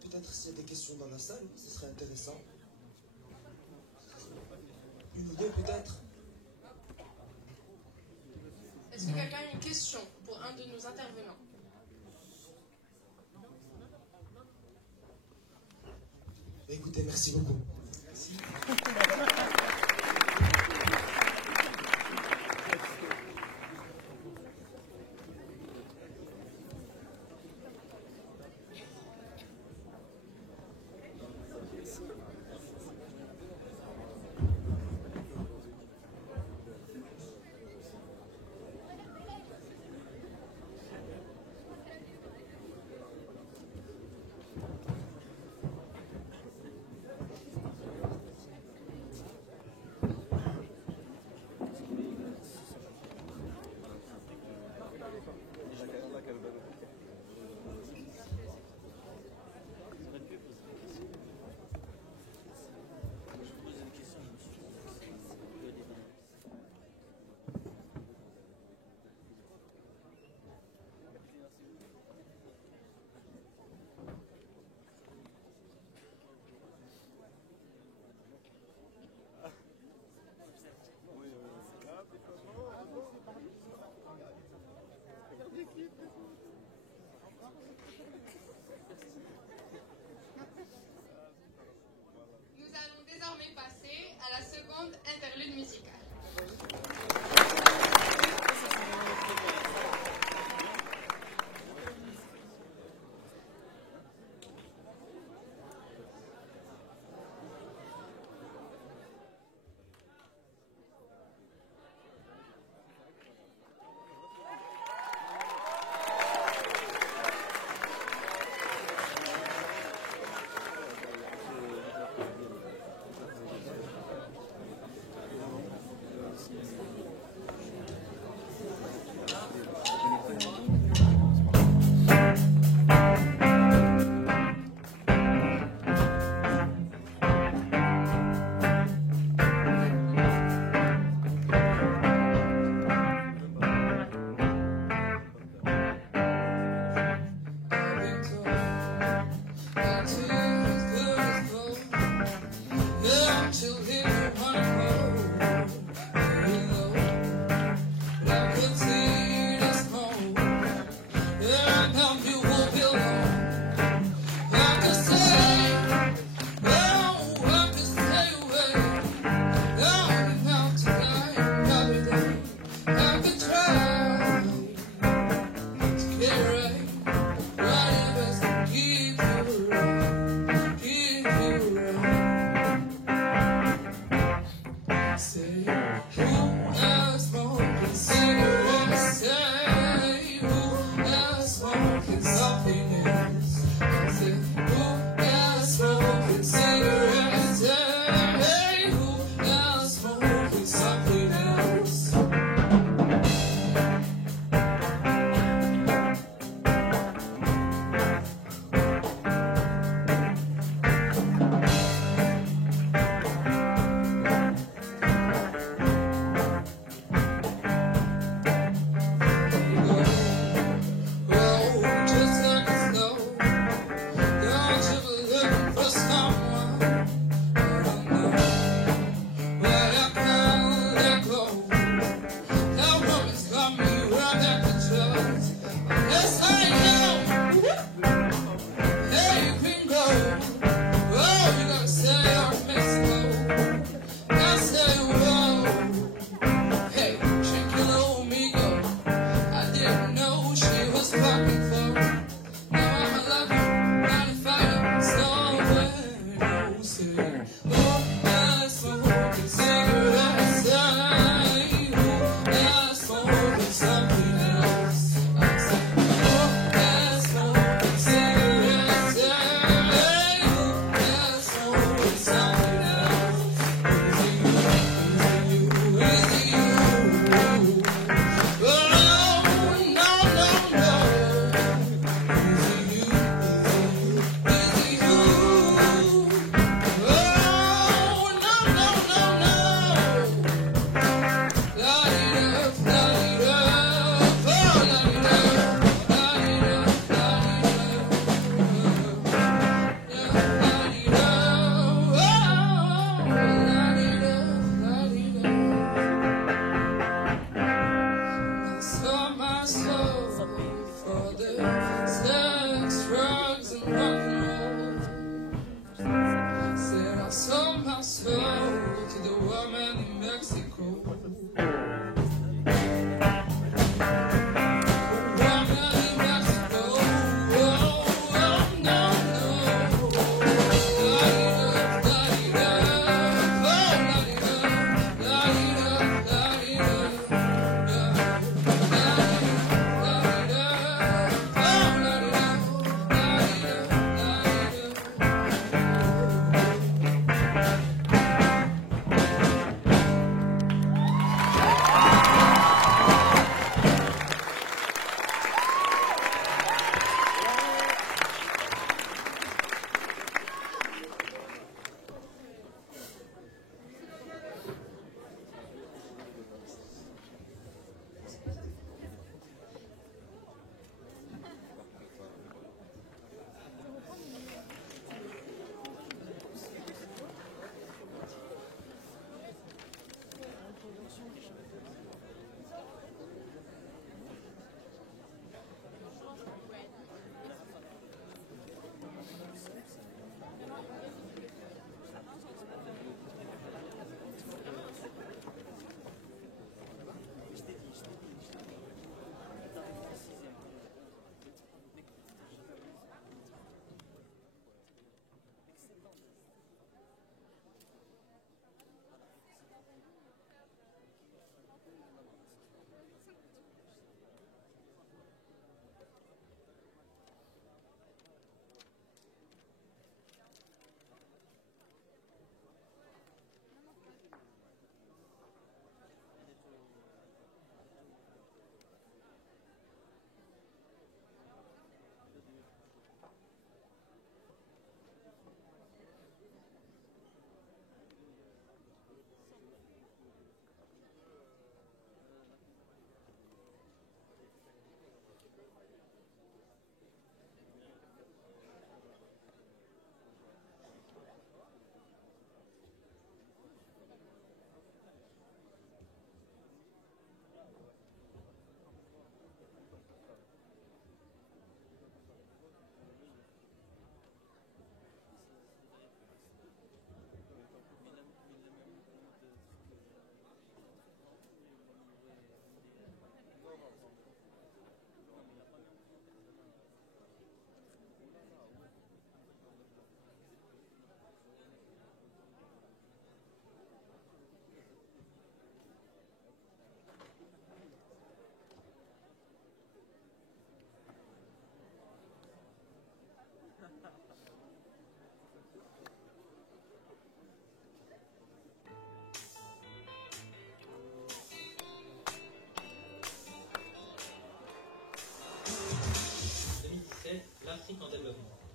Peut-être s'il y a des questions dans la salle, ce serait intéressant. Une ou deux peut-être. Est-ce que quelqu'un a une question pour un de nos intervenants? Écoutez, merci beaucoup. Merci.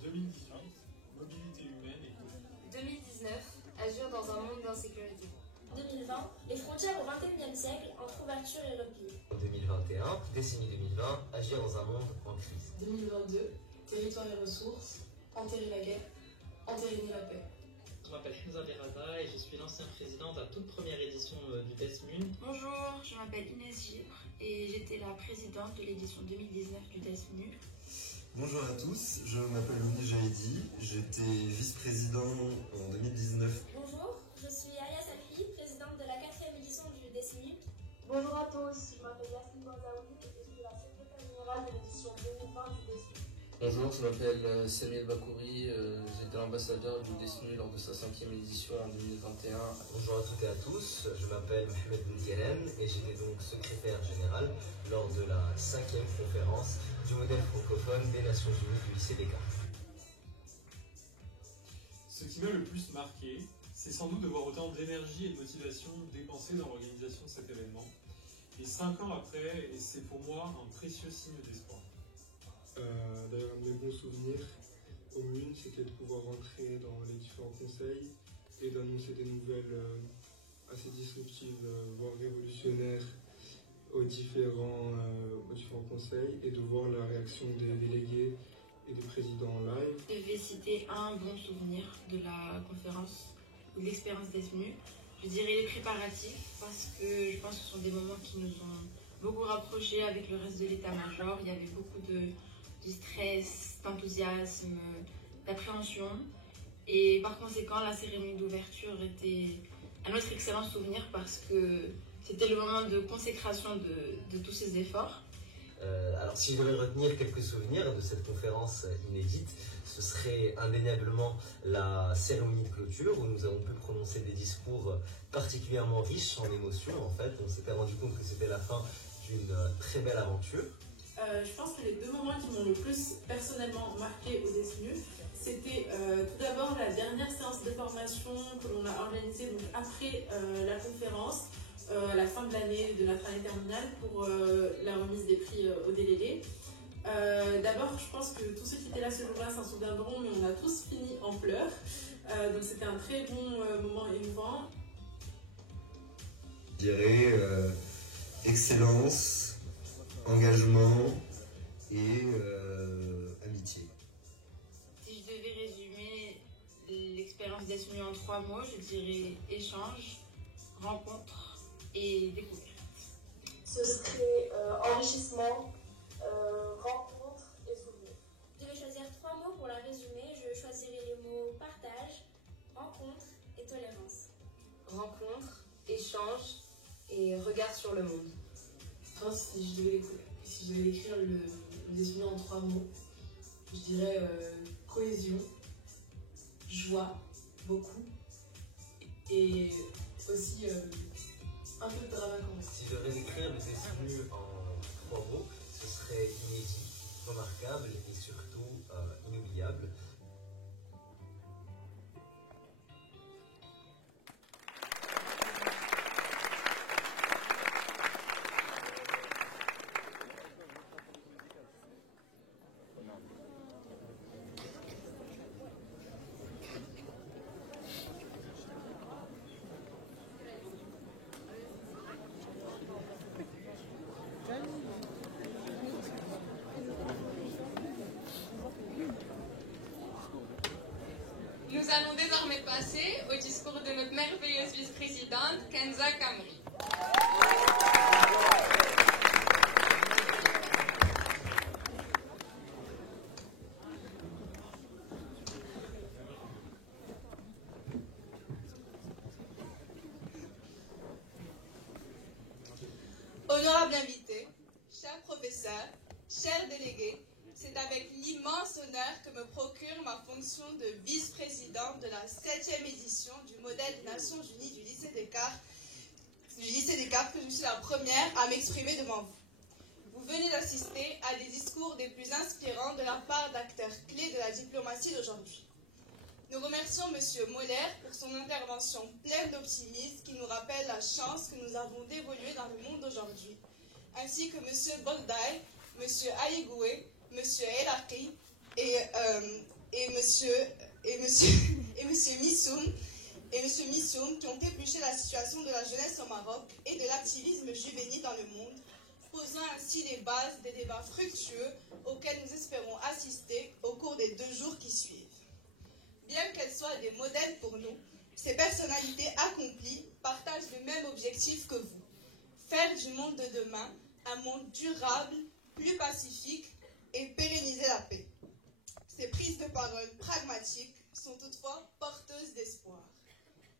2018, mobilité humaine et conflit. 2019, agir dans un monde d'insécurité. 2020, les frontières au XXIe siècle entre ouverture et repli. 2021, décennie 2020, agir dans un monde en crise. 2022, territoire et ressources, enterrer la guerre, entériner la paix. Je m'appelle Hamza Berada et je suis l'ancien président de la toute première édition du DESMUN. Bonjour, je m'appelle Inès Gibre et j'étais la présidente de l'édition 2019 du DESMUN. Bonjour à tous, je m'appelle Oumni Jaïdi, j'étais vice-président en 2019. Bonjour, je suis Aya Safi, présidente de la 4e édition du DESMUN. Bonjour à tous, je m'appelle Yasmine Bazaoui et je suis la secrétaire générale de l'édition 2020 du DESMUN. Bonjour, je m'appelle Samuel Bakouri, j'étais l'ambassadeur du DESMUN lors de sa 5e édition en 2021. Bonjour à toutes et à tous, je m'appelle Mohamed Boukeren et j'étais donc secrétaire général lors de la 5e conférence du modèle francophone des Nations Unies du lycée Descartes. Ce qui m'a le plus marqué, c'est sans doute de voir autant d'énergie et de motivation dépensée dans l'organisation de cet événement. Et 5 ans après, et c'est pour moi un précieux signe d'espoir. D'ailleurs, un de mes bons souvenirs communes, c'était de pouvoir rentrer dans les différents conseils et d'annoncer des nouvelles assez disruptives, voire révolutionnaires aux différents conseils et de voir la réaction des délégués et des présidents en live. Je vais citer un bon souvenir de la conférence ou de l'expérience DESMUN. Je dirais les préparatifs parce que je pense que ce sont des moments qui nous ont beaucoup rapprochés avec le reste de l'état-major. Il y avait beaucoup de stress, d'enthousiasme, d'appréhension. Et par conséquent, la cérémonie d'ouverture était un autre excellent souvenir parce que c'était le moment de consécration de tous ces efforts. Alors si je devais retenir quelques souvenirs de cette conférence inédite, ce serait indéniablement la cérémonie de clôture où nous avons pu prononcer des discours particulièrement riches en émotions. En fait, on s'était rendu compte que c'était la fin d'une très belle aventure. Je pense que les deux moments qui m'ont le plus personnellement marqué au DESMUN, c'était tout d'abord la dernière séance de formation que l'on a organisée donc après la conférence, à la fin de l'année, de notre année terminale, pour la remise des prix aux délégués. D'abord, je pense que tous ceux qui étaient là ce jour-là s'en souviendront, mais on a tous fini en pleurs. Donc c'était un très bon moment émouvant. Je dirais excellence, engagement et amitié. Si je devais résumer l'expérience DESMUN en 3 mots, je dirais échange, rencontre et découverte. Ce serait enrichissement, rencontre et souvenir. Je vais choisir 3 mots pour la résumer. Je choisirai les mots partage, rencontre et tolérance. Rencontre, échange et regard sur le monde. Je pense que si je devais écrire le DESMUN en 3 mots, je dirais cohésion, joie, beaucoup, et aussi un peu de drama quand même. Si je devais décrire le DESMUN en 3 mots, ce serait inédit, remarquable et surtout inoubliable. Nous allons désormais passer au discours de notre merveilleuse vice-présidente, Kenza Kamri. Honorable invité, chers professeurs, chers délégués, c'est avec l'immense honneur que me procure ma fonction de vice-présidente de la 7e édition du modèle des Nations Unies du lycée Descartes que je suis la première à m'exprimer devant vous. Vous venez d'assister à des discours des plus inspirants de la part d'acteurs clés de la diplomatie d'aujourd'hui. Nous remercions M. Moller pour son intervention pleine d'optimisme qui nous rappelle la chance que nous avons d'évoluer dans le monde d'aujourd'hui, ainsi que M. Boldaï, M. Ayegoué, M. Elaki et et Monsieur Missoum qui ont épluché la situation de la jeunesse au Maroc et de l'activisme juvénile dans le monde, posant ainsi les bases des débats fructueux auxquels nous espérons assister au cours des 2 jours qui suivent. Bien qu'elles soient des modèles pour nous, ces personnalités accomplies partagent le même objectif que vous: faire du monde de demain un monde durable, plus pacifique et pérenniser la paix. Ces prises de parole pragmatiques sont toutefois porteuses d'espoir.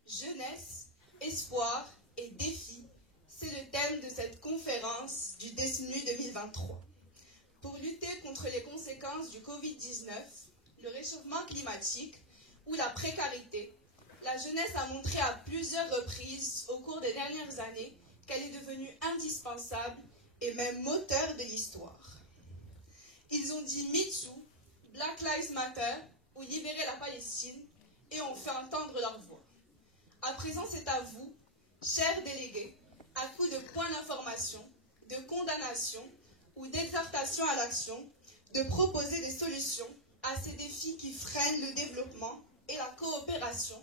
Jeunesse, espoir et défi, c'est le thème de cette conférence du DESNU 2023. Pour lutter contre les conséquences du Covid-19, le réchauffement climatique ou la précarité, la jeunesse a montré à plusieurs reprises au cours des dernières années qu'elle est devenue indispensable et même moteur de l'histoire. Ils ont dit MeToo, Black Lives Matter ou libérer la Palestine et ont fait entendre leur voix. À présent, c'est à vous, chers délégués, à coups de points d'information, de condamnation ou d'exhortation à l'action, de proposer des solutions à ces défis qui freinent le développement et la coopération,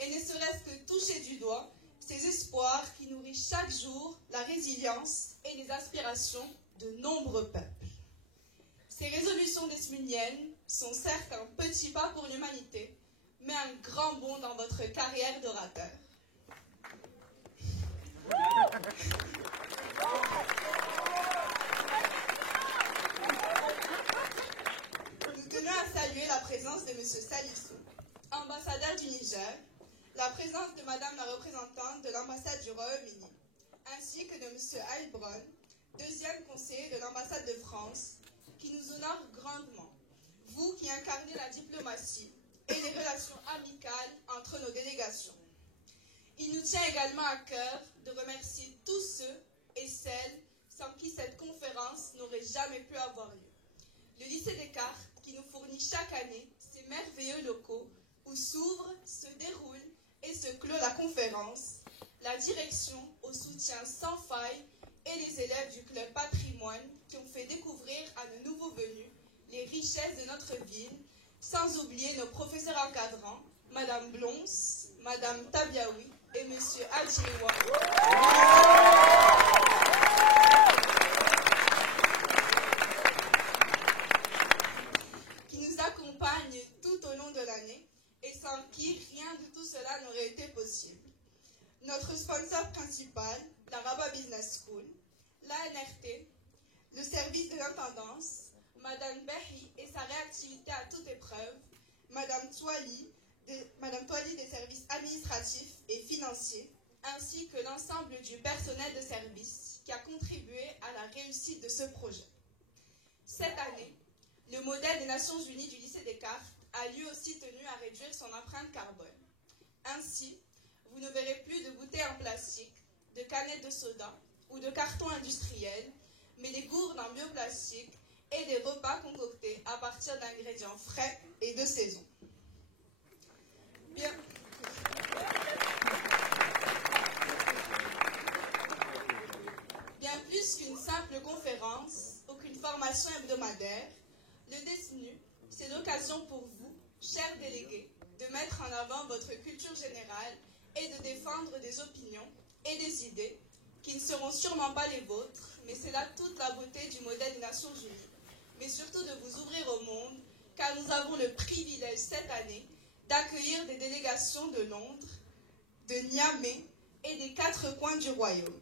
et ne serait-ce que toucher du doigt ces espoirs qui nourrissent chaque jour la résilience et les aspirations de nombreux peuples. Ces résolutions desmuniennes sont certes un petit pas pour l'humanité, mais un grand bond dans votre carrière d'orateur. Nous tenons à saluer la présence de M. Salissou, ambassadeur du Niger, la présence de Madame la représentante de l'ambassade du Royaume-Uni, ainsi que de M. Heilbronn, 2e conseiller de l'ambassade de France, qui nous honore grandement, vous qui incarnez la diplomatie et les relations amicales entre nos délégations. Il nous tient également à cœur de remercier tous ceux et celles sans qui cette conférence n'aurait jamais pu avoir lieu. Le lycée Descartes, qui nous fournit chaque année ces merveilleux locaux où s'ouvre, se déroule et se clôt la conférence, la direction au soutien sans faille et les élèves du club patrimoine qui ont fait découvrir à nos nouveaux venus les richesses de notre ville, sans oublier nos professeurs encadrants, Madame Blons, Madame Tabiaoui et Monsieur Adjiwa, qui nous accompagnent tout au long de l'année et sans qui rien de tout cela n'aurait été possible. Notre sponsor principal, la Rabat Business School, l'ANRT, le service de l'intendance, Madame Berry et sa réactivité à toute épreuve, Madame Toili des services administratifs et financiers, ainsi que l'ensemble du personnel de service qui a contribué à la réussite de ce projet. Cette année, le modèle des Nations Unies du lycée Descartes a lui aussi tenu à réduire son empreinte carbone. Ainsi, vous ne verrez plus de bouteilles en plastique, de canettes de soda ou de cartons industriels, mais des gourdes en bioplastique et des repas concoctés à partir d'ingrédients frais et de saison. Bien plus qu'une simple conférence ou qu'une formation hebdomadaire, le DESNU, c'est l'occasion pour vous, chers délégués, de mettre en avant votre culture générale et de défendre des opinions et des idées qui ne seront sûrement pas les vôtres, mais c'est là toute la beauté du modèle des Nations Unies, mais surtout de vous ouvrir au monde, car nous avons le privilège cette année d'accueillir des délégations de Londres, de Niamey et des 4 coins du royaume.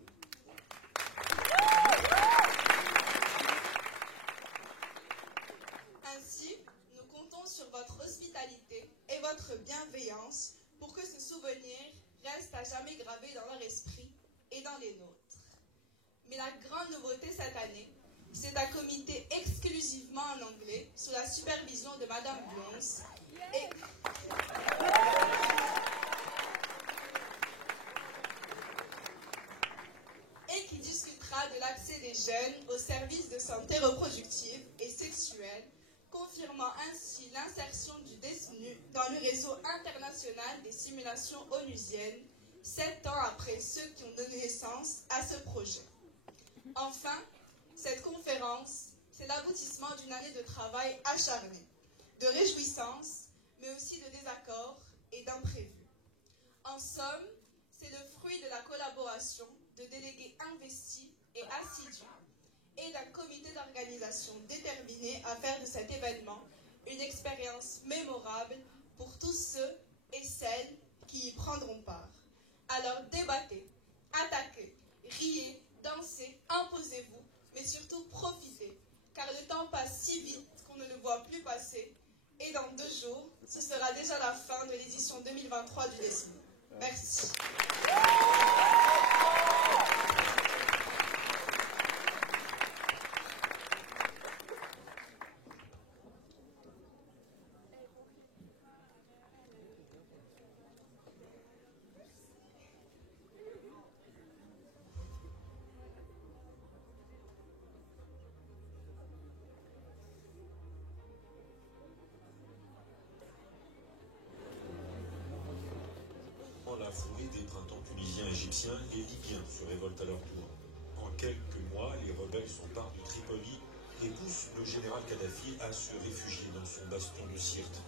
Ainsi, nous comptons sur votre hospitalité et votre bienveillance pour que ce souvenir reste à jamais gravé dans leur esprit et dans les nôtres. Mais la grande nouveauté cette année, c'est un comité exclusivement en anglais sous la supervision de Madame Blons et qui discutera de l'accès des jeunes aux services de santé reproductive et sexuelle, confirmant ainsi l'insertion du DESNU dans le réseau international des simulations onusiennes, 7 ans après ceux qui ont donné naissance à ce projet. Enfin, cette conférence, c'est l'aboutissement d'une année de travail acharné. de réjouissances, mais aussi de désaccords et d'imprévus. En somme, c'est le fruit de la collaboration de délégués investis et assidus et d'un comité d'organisation déterminé à faire de cet événement une expérience mémorable pour tous ceux et celles qui y prendront part. Alors débattez, attaquez, riez, dansez, imposez-vous, mais surtout profitez, car le temps passe si vite qu'on ne le voit plus passer, et dans 2 jours, ce sera déjà la fin de l'édition 2023 du Dessinu. Merci. La foulée des printemps tunisiens, égyptiens, les Libyens se révoltent à leur tour. En quelques mois, les rebelles s'emparent du Tripoli et poussent le général Kadhafi à se réfugier dans son bastion de Sirte.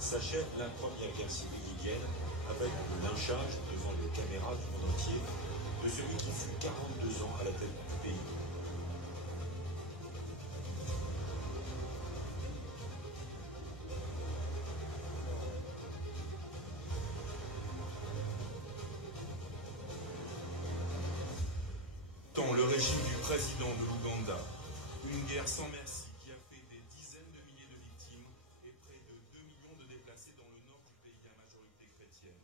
S'achève la première guerre civile libyenne avec le lynchage devant les caméras du monde entier de celui qui fut 42 ans à la tête du pays. Le régime du président de l'Ouganda, une guerre sans merci qui a fait des dizaines de milliers de victimes et près de 2 millions de déplacés dans le nord du pays à majorité chrétienne.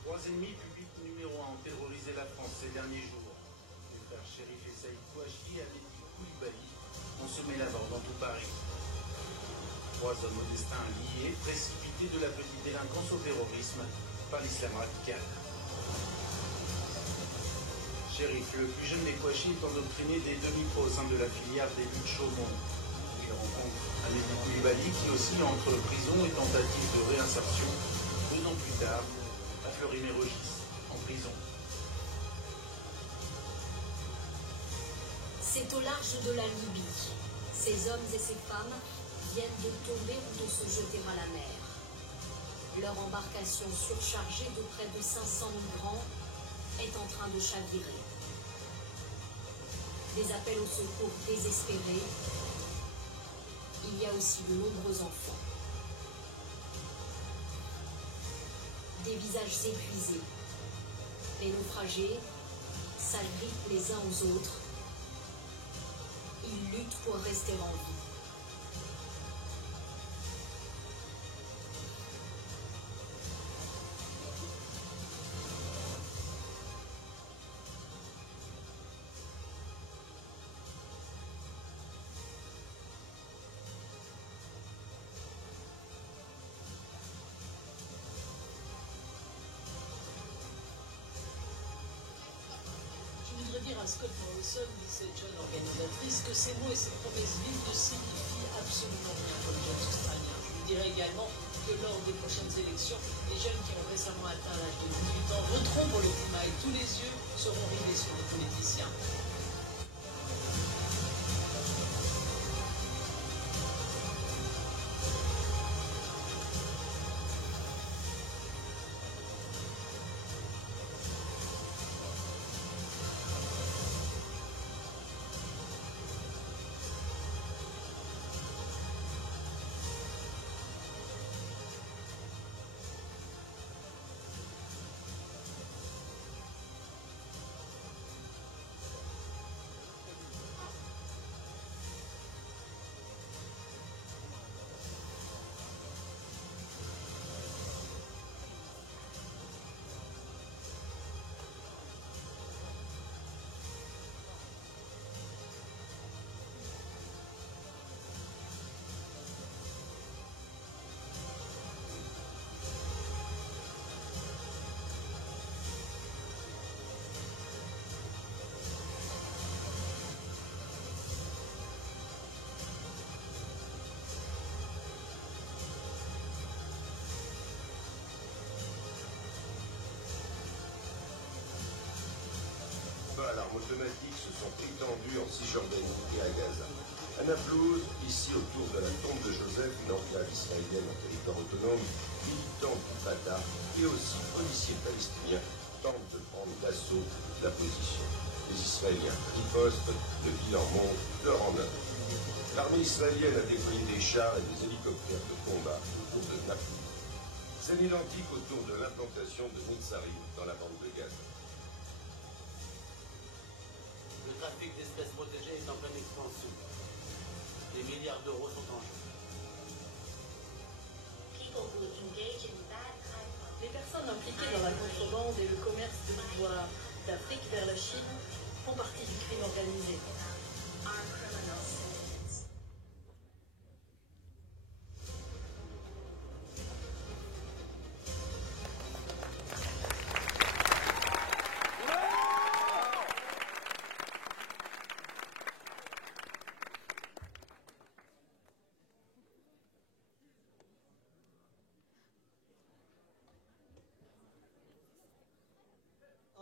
Trois ennemis publics numéro 1 ont terrorisé la France ces derniers jours. Les frères Chérif et Saïd Kouachi et Mehdi Koulibaly ont semé la mort dans tout Paris. 3 hommes au destin liés, précipités de la petite délinquance au terrorisme par l'islam radical. Chérif, le plus jeune des Kouachi, est endoctriné des demi-pros au sein de la filière des luttes Chaumont. Il rencontre Mehdi Koulibaly qui oscille entre prison et tentative de réinsertion 2 ans plus tard à Fleury-Mérogis, en prison. C'est au large de la Libye. Ces hommes et ces femmes viennent de tomber ou de se jeter à la mer. Leur embarcation surchargée de près de 500 migrants est en train de chavirer. Des appels au secours désespérés. Il y a aussi de nombreux enfants. Des visages épuisés. Les naufragés s'agrippent les uns aux autres. Ils luttent pour rester en vie. Dire à Scott Morrison, cette jeune organisatrice, que ces mots et ces promesses vives ne signifient absolument rien pour les jeunes Australiens. Je lui dirais également que lors des prochaines élections, les jeunes qui ont récemment atteint l'âge de 18 ans voteront pour le climat et tous les yeux seront rivés sur les politiciens. armes automatiques se sont étendues en Cisjordanie et à Gaza. À Naplouse, ici autour de la tombe de Joseph, une enclave israélienne en territoire autonome, militants du Fatah et aussi policiers palestiniens tentent de prendre d'assaut la position. Les Israéliens ripostent, de ville en monde, leur en œuvre. L'armée israélienne a déployé des chars et des hélicoptères de combat autour de Naplouse. C'est identique autour de l'implantation de Netzarim dans la bande de Gaza. Le trafic d'espèces protégées est en pleine expansion. Des milliards d'euros sont en jeu. Les personnes impliquées dans la contrebande et le commerce de l'ivoire d'Afrique vers la Chine font partie du crime organisé.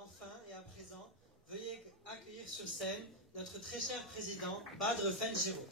Enfin et à présent, veuillez accueillir sur scène notre très cher président, Badr Fenjero.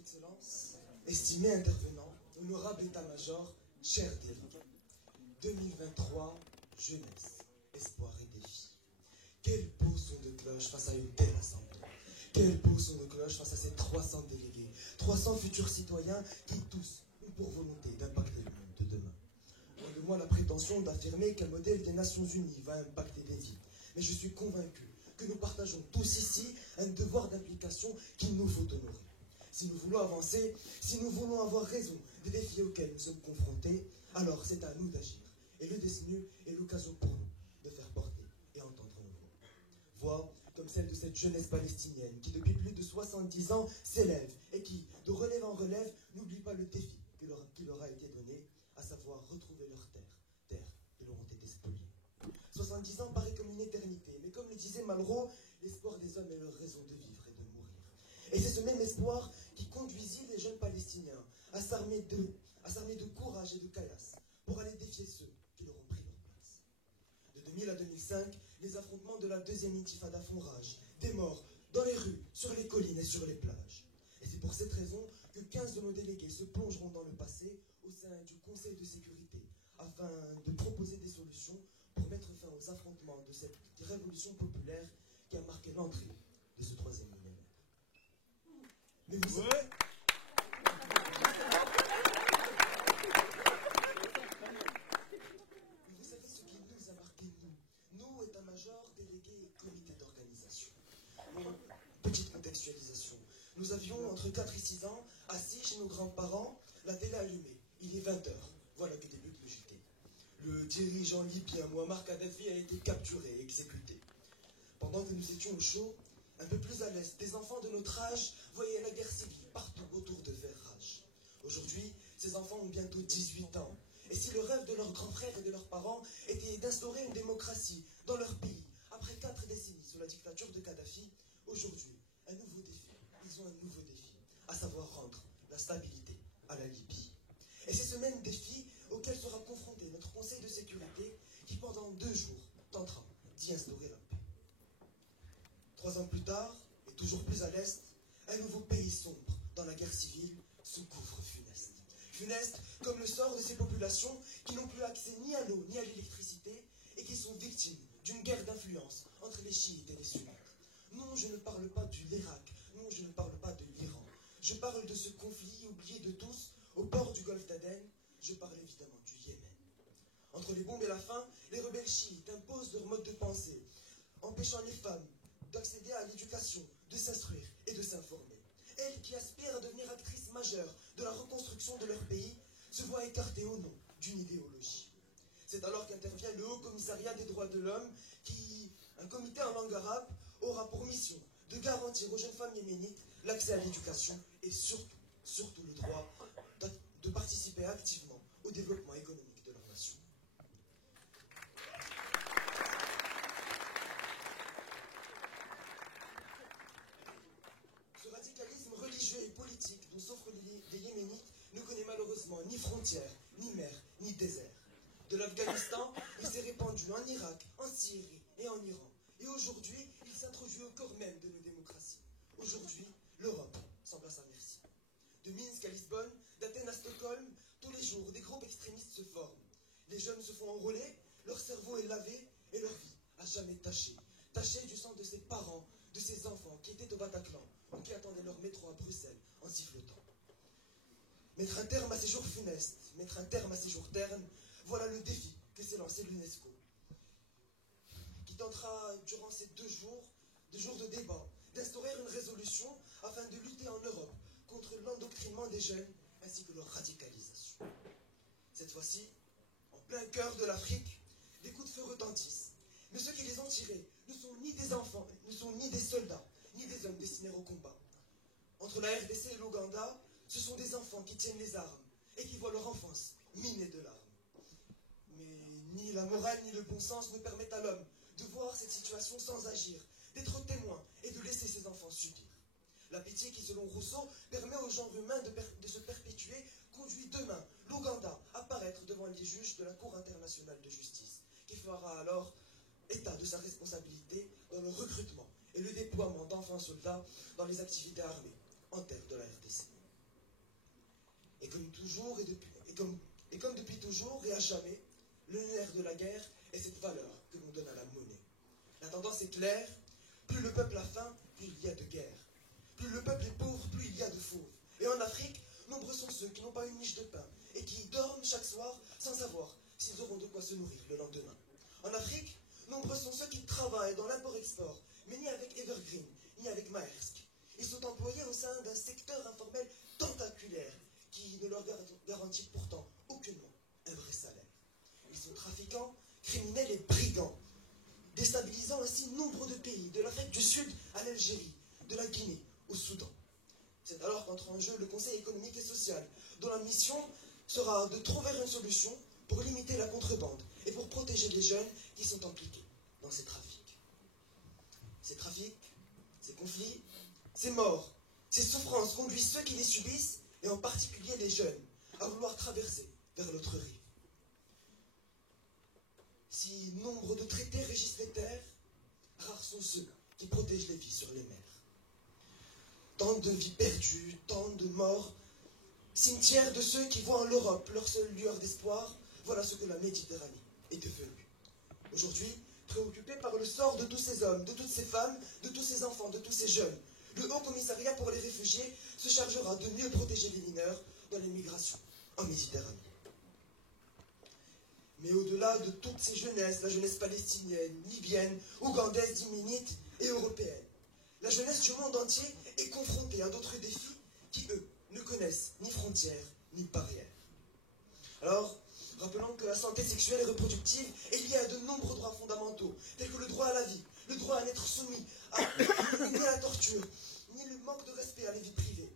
Excellences, estimé intervenant, honorable état-major, cher délégué. 2023, jeunesse, espoir et défi. Quel beau son de cloche face à une telle assemblée. Quel beau son de cloche face à ces 300 délégués, 300 futurs citoyens qui tous ont pour volonté d'impacter le monde de demain. Loin de moi la prétention d'affirmer qu'un modèle des Nations Unies va impacter des vies, mais je suis convaincu que nous partageons tous ici un devoir d'implication qu'il nous faut honorer. Si nous voulons avancer, si nous voulons avoir raison des défis auxquels nous sommes confrontés, alors c'est à nous d'agir. Et le DSNU est l'occasion pour nous de faire porter et entendre nos voix. Voix comme celle de cette jeunesse palestinienne qui, depuis plus de 70 ans, s'élève et qui, de relève en relève, n'oublie pas le défi qui leur a été donné, à savoir retrouver leur terre qui leur ont été spoliées. 70 ans paraît comme une éternité, mais comme le disait Malraux, l'espoir des hommes est leur raison de vivre et de mourir. Et c'est ce même espoir qui conduisit les jeunes Palestiniens à s'armer de courage et de caillasse pour aller défier ceux qui leur ont pris leur place. De 2000 à 2005, les affrontements de la deuxième intifada font rage, des morts dans les rues, sur les collines et sur les plages. Et c'est pour cette raison que 15 de nos délégués se plongeront dans le passé au sein du Conseil de sécurité afin de proposer des solutions pour mettre fin aux affrontements de cette révolution populaire qui a marqué l'entrée de ce troisième millénaire. Mais vous savez... Mais vous savez ce qui nous a marqué, nous, état-major, délégués et comité d'organisation. Petite contextualisation. Nous avions entre 4 et 6 ans, assis chez nos grands-parents, la télé allumée. Il est 20h. Voilà que débute le JT. Le dirigeant libyen Muammar Kadhafi a été capturé et exécuté. Pendant que nous étions au chaud, un peu plus à l'est, des enfants de notre âge voyaient la guerre civile partout autour de Verrage. Aujourd'hui, ces enfants ont bientôt 18 ans. Et si le rêve de leurs grands frères et de leurs parents était d'instaurer une démocratie dans leur pays, après 4 décennies sous la dictature de Kadhafi, aujourd'hui, un nouveau défi. Ils ont un nouveau défi, à savoir rendre la stabilité à la Libye. Et c'est ce même défi auquel sera confronté notre Conseil de sécurité qui, pendant 2 jours, tentera d'y instaurer la paix. 3 ans plus tard, et toujours plus à l'est, un nouveau pays sombre dans la guerre civile se couvre funeste. Funeste comme le sort de ces populations qui n'ont plus accès ni à l'eau ni à l'électricité et qui sont victimes d'une guerre d'influence entre les chiites et les sunnites. Non, je ne parle pas de l'Irak, non, je ne parle pas de l'Iran. Je parle de ce conflit oublié de tous au port du golfe d'Aden. Je parle évidemment du Yémen. Entre les bombes et la faim, les rebelles chiites imposent leur mode de pensée, empêchant les femmes d'accéder à l'éducation, de s'instruire et de s'informer. Elles qui aspirent à devenir actrices majeures de la reconstruction de leur pays se voient écartées au nom d'une idéologie. C'est alors qu'intervient le Haut Commissariat des droits de l'homme, un comité en langue arabe, aura pour mission de garantir aux jeunes femmes yéménites l'accès à l'éducation et surtout le droit de participer activement au développement économique de leur nation. Ce radicalisme religieux et politique dont souffrent les Yéménites ne connaît malheureusement ni frontières, ni mer, ni désert. De l'Afghanistan, il s'est répandu en Irak, en Syrie et en Iran. Et aujourd'hui, il s'introduit au corps même de nos démocraties. Aujourd'hui, l'Europe semble à sa merci. De Minsk à Lisbonne, d'Athènes à Stockholm, tous les jours, des groupes extrémistes se forment. Les jeunes se font enrôler, leur cerveau est lavé et leur vie à jamais tachée. Tachée du sang de ses parents, de ses enfants qui étaient au Bataclan ou qui attendaient leur métro à Bruxelles en sifflotant. Mettre un terme à ces jours funestes, mettre un terme à ces jours ternes, voilà le défi que s'est lancé l'UNESCO, qui tentera durant ces 2 jours de débat, d'instaurer une résolution afin de lutter en Europe contre l'endoctrinement des jeunes ainsi que leur radicalisation. Cette fois-ci, en plein cœur de l'Afrique, des coups de feu retentissent. Mais ceux qui les ont tirés ne sont ni des enfants, ne sont ni des soldats, ni des hommes destinés au combat. Entre la RDC et l'Ouganda, ce sont des enfants qui tiennent les armes et qui voient leur enfance minée de larmes. Mais ni la morale ni le bon sens ne permettent à l'homme de voir cette situation sans agir, d'être témoin et de laisser ses enfants subir. La pitié qui, selon Rousseau, permet au genre humain de se perpétuer, conduit demain l'Ouganda à paraître devant les juges de la Cour internationale de justice, qui fera alors état de sa responsabilité dans le recrutement et le déploiement d'enfants soldats dans les activités armées en terre de la RDC. Et comme toujours et comme depuis toujours et à jamais, le nerf de la guerre est cette valeur que l'on donne à la monnaie. La tendance est claire, plus le peuple a faim, plus il y a de guerre. Plus le peuple est pauvre, plus il y a de fauves. Et en Afrique, nombreux sont ceux qui n'ont pas une miche de pain et qui dorment chaque soir sans savoir s'ils auront de quoi se nourrir le lendemain. En Afrique, nombreux sont ceux qui travaillent dans l'import-export, mais ni avec Evergreen, ni avec Maersk. Ils sont employés au sein d'un secteur informel tentaculaire qui ne leur garantit pourtant aucunement un vrai salaire. Ils sont trafiquants, criminels et brigands, déstabilisant ainsi nombre de pays, de l'Afrique du Sud à l'Algérie, de la Guinée au Soudan. C'est alors qu'entre en jeu le Conseil économique et social, dont la mission sera de trouver une solution pour limiter la contrebande et pour protéger les jeunes qui sont impliqués dans ces trafics. Ces trafics, ces conflits, ces morts, ces souffrances conduisent ceux qui les subissent, et en particulier les jeunes, à vouloir traverser vers l'autre rive. Si nombre de traités régissent les terres, rares sont ceux qui protègent les vies sur les mers. Tant de vies perdues, tant de morts, cimetière de ceux qui voient en l'Europe leur seule lueur d'espoir, voilà ce que la Méditerranée est devenue. Aujourd'hui, préoccupé par le sort de tous ces hommes, de toutes ces femmes, de tous ces enfants, de tous ces jeunes, le Haut Commissariat pour les réfugiés se chargera de mieux protéger les mineurs dans les migrations en Méditerranée. Mais au-delà de toutes ces jeunesses, la jeunesse palestinienne, libyenne, ougandaise, yéménite et européenne, la jeunesse du monde entier est confrontée à d'autres défis qui, eux, ne connaissent ni frontières ni barrières. Alors, rappelons que la santé sexuelle et reproductive est liée à de nombreux droits fondamentaux, tels que le droit à la vie, le droit à n'être soumis ni à la torture, ni le manque de respect à la vie privée.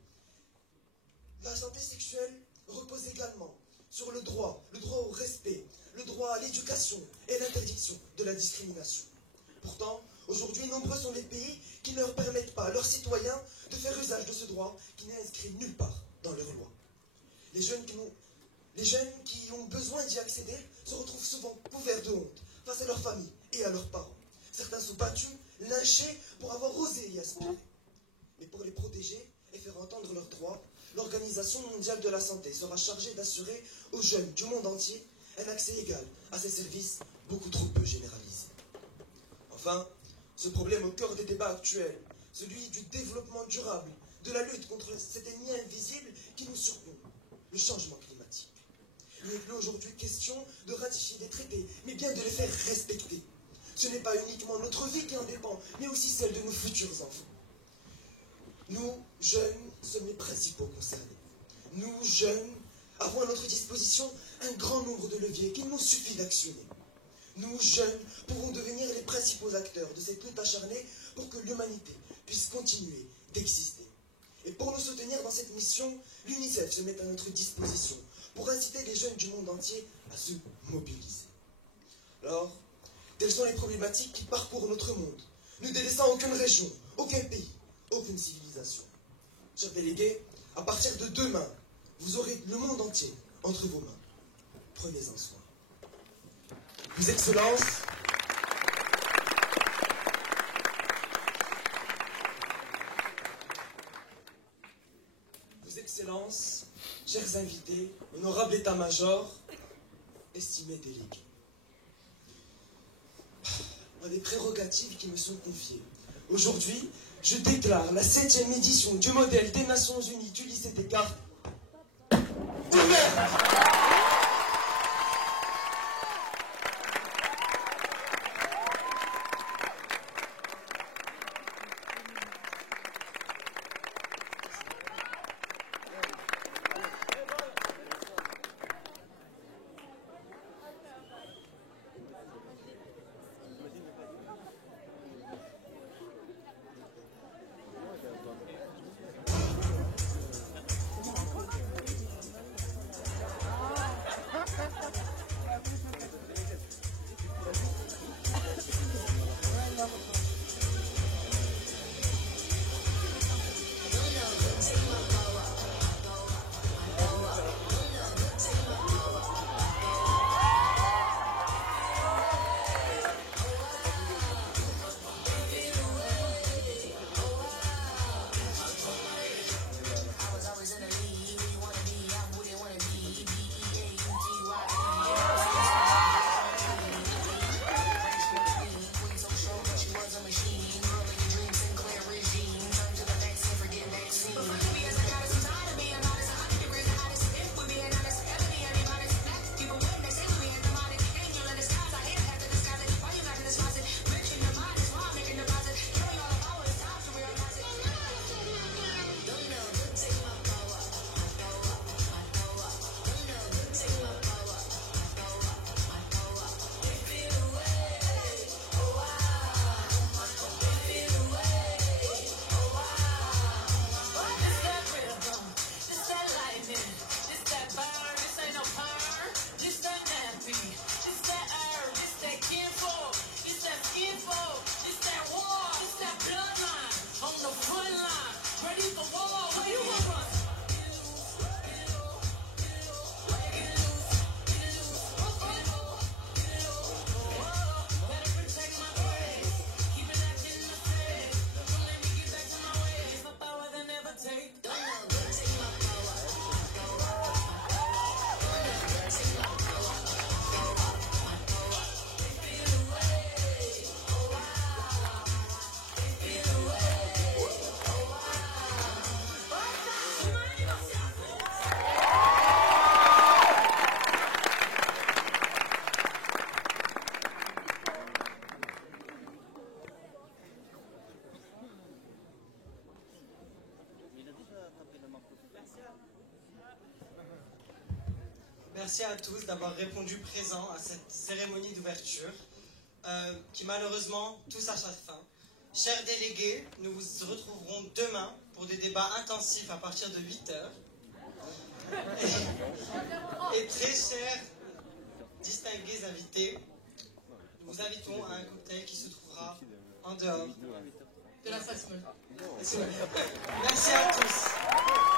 La santé sexuelle repose également sur le droit au respect, le droit à l'éducation et l'interdiction de la discrimination. Pourtant, aujourd'hui, nombreux sont les pays qui ne leur permettent pas à leurs citoyens de faire usage de ce droit qui n'est inscrit nulle part dans leurs lois. Les jeunes qui ont besoin d'y accéder se retrouvent souvent couverts de honte face à leur famille et à leurs parents. Certains sont battus, lynchés pour avoir osé y aspirer. Mais pour les protéger et faire entendre leurs droits, l'Organisation mondiale de la santé sera chargée d'assurer aux jeunes du monde entier un accès égal à ces services beaucoup trop peu généralisés. Enfin, ce problème au cœur des débats actuels, celui du développement durable, de la lutte contre cet ennemi invisible qui nous surplombe, le changement climatique. Il n'est plus aujourd'hui question de ratifier des traités, mais bien de les faire respecter. Ce n'est pas uniquement notre vie qui en dépend, mais aussi celle de nos futurs enfants. Nous, jeunes, sommes les principaux concernés. Nous, jeunes, avons à notre disposition un grand nombre de leviers qu'il nous suffit d'actionner. nous, jeunes, pouvons devenir les principaux acteurs de cette lutte acharnée pour que l'humanité puisse continuer d'exister. Et pour nous soutenir dans cette mission, l'UNICEF se met à notre disposition pour inciter les jeunes du monde entier à se mobiliser. Alors, telles sont les problématiques qui parcourent notre monde, ne délaissant aucune région, aucun pays, aucune civilisation. Chers délégués, à partir de demain, vous aurez le monde entier entre vos mains. Prenez-en soin. Vos Excellences, chers invités, honorables état-major, estimés délégués. Dans des prérogatives qui me sont confiées. Aujourd'hui, je déclare la 7e édition du modèle des Nations Unies du lycée Descartes ouverte. Merci à tous d'avoir répondu présent à cette cérémonie d'ouverture qui malheureusement touche à sa fin. Chers délégués, nous vous retrouverons demain pour des débats intensifs à partir de 8h. Et très chers distingués invités, nous vous invitons à un cocktail qui se trouvera en dehors de la salle. Merci à tous.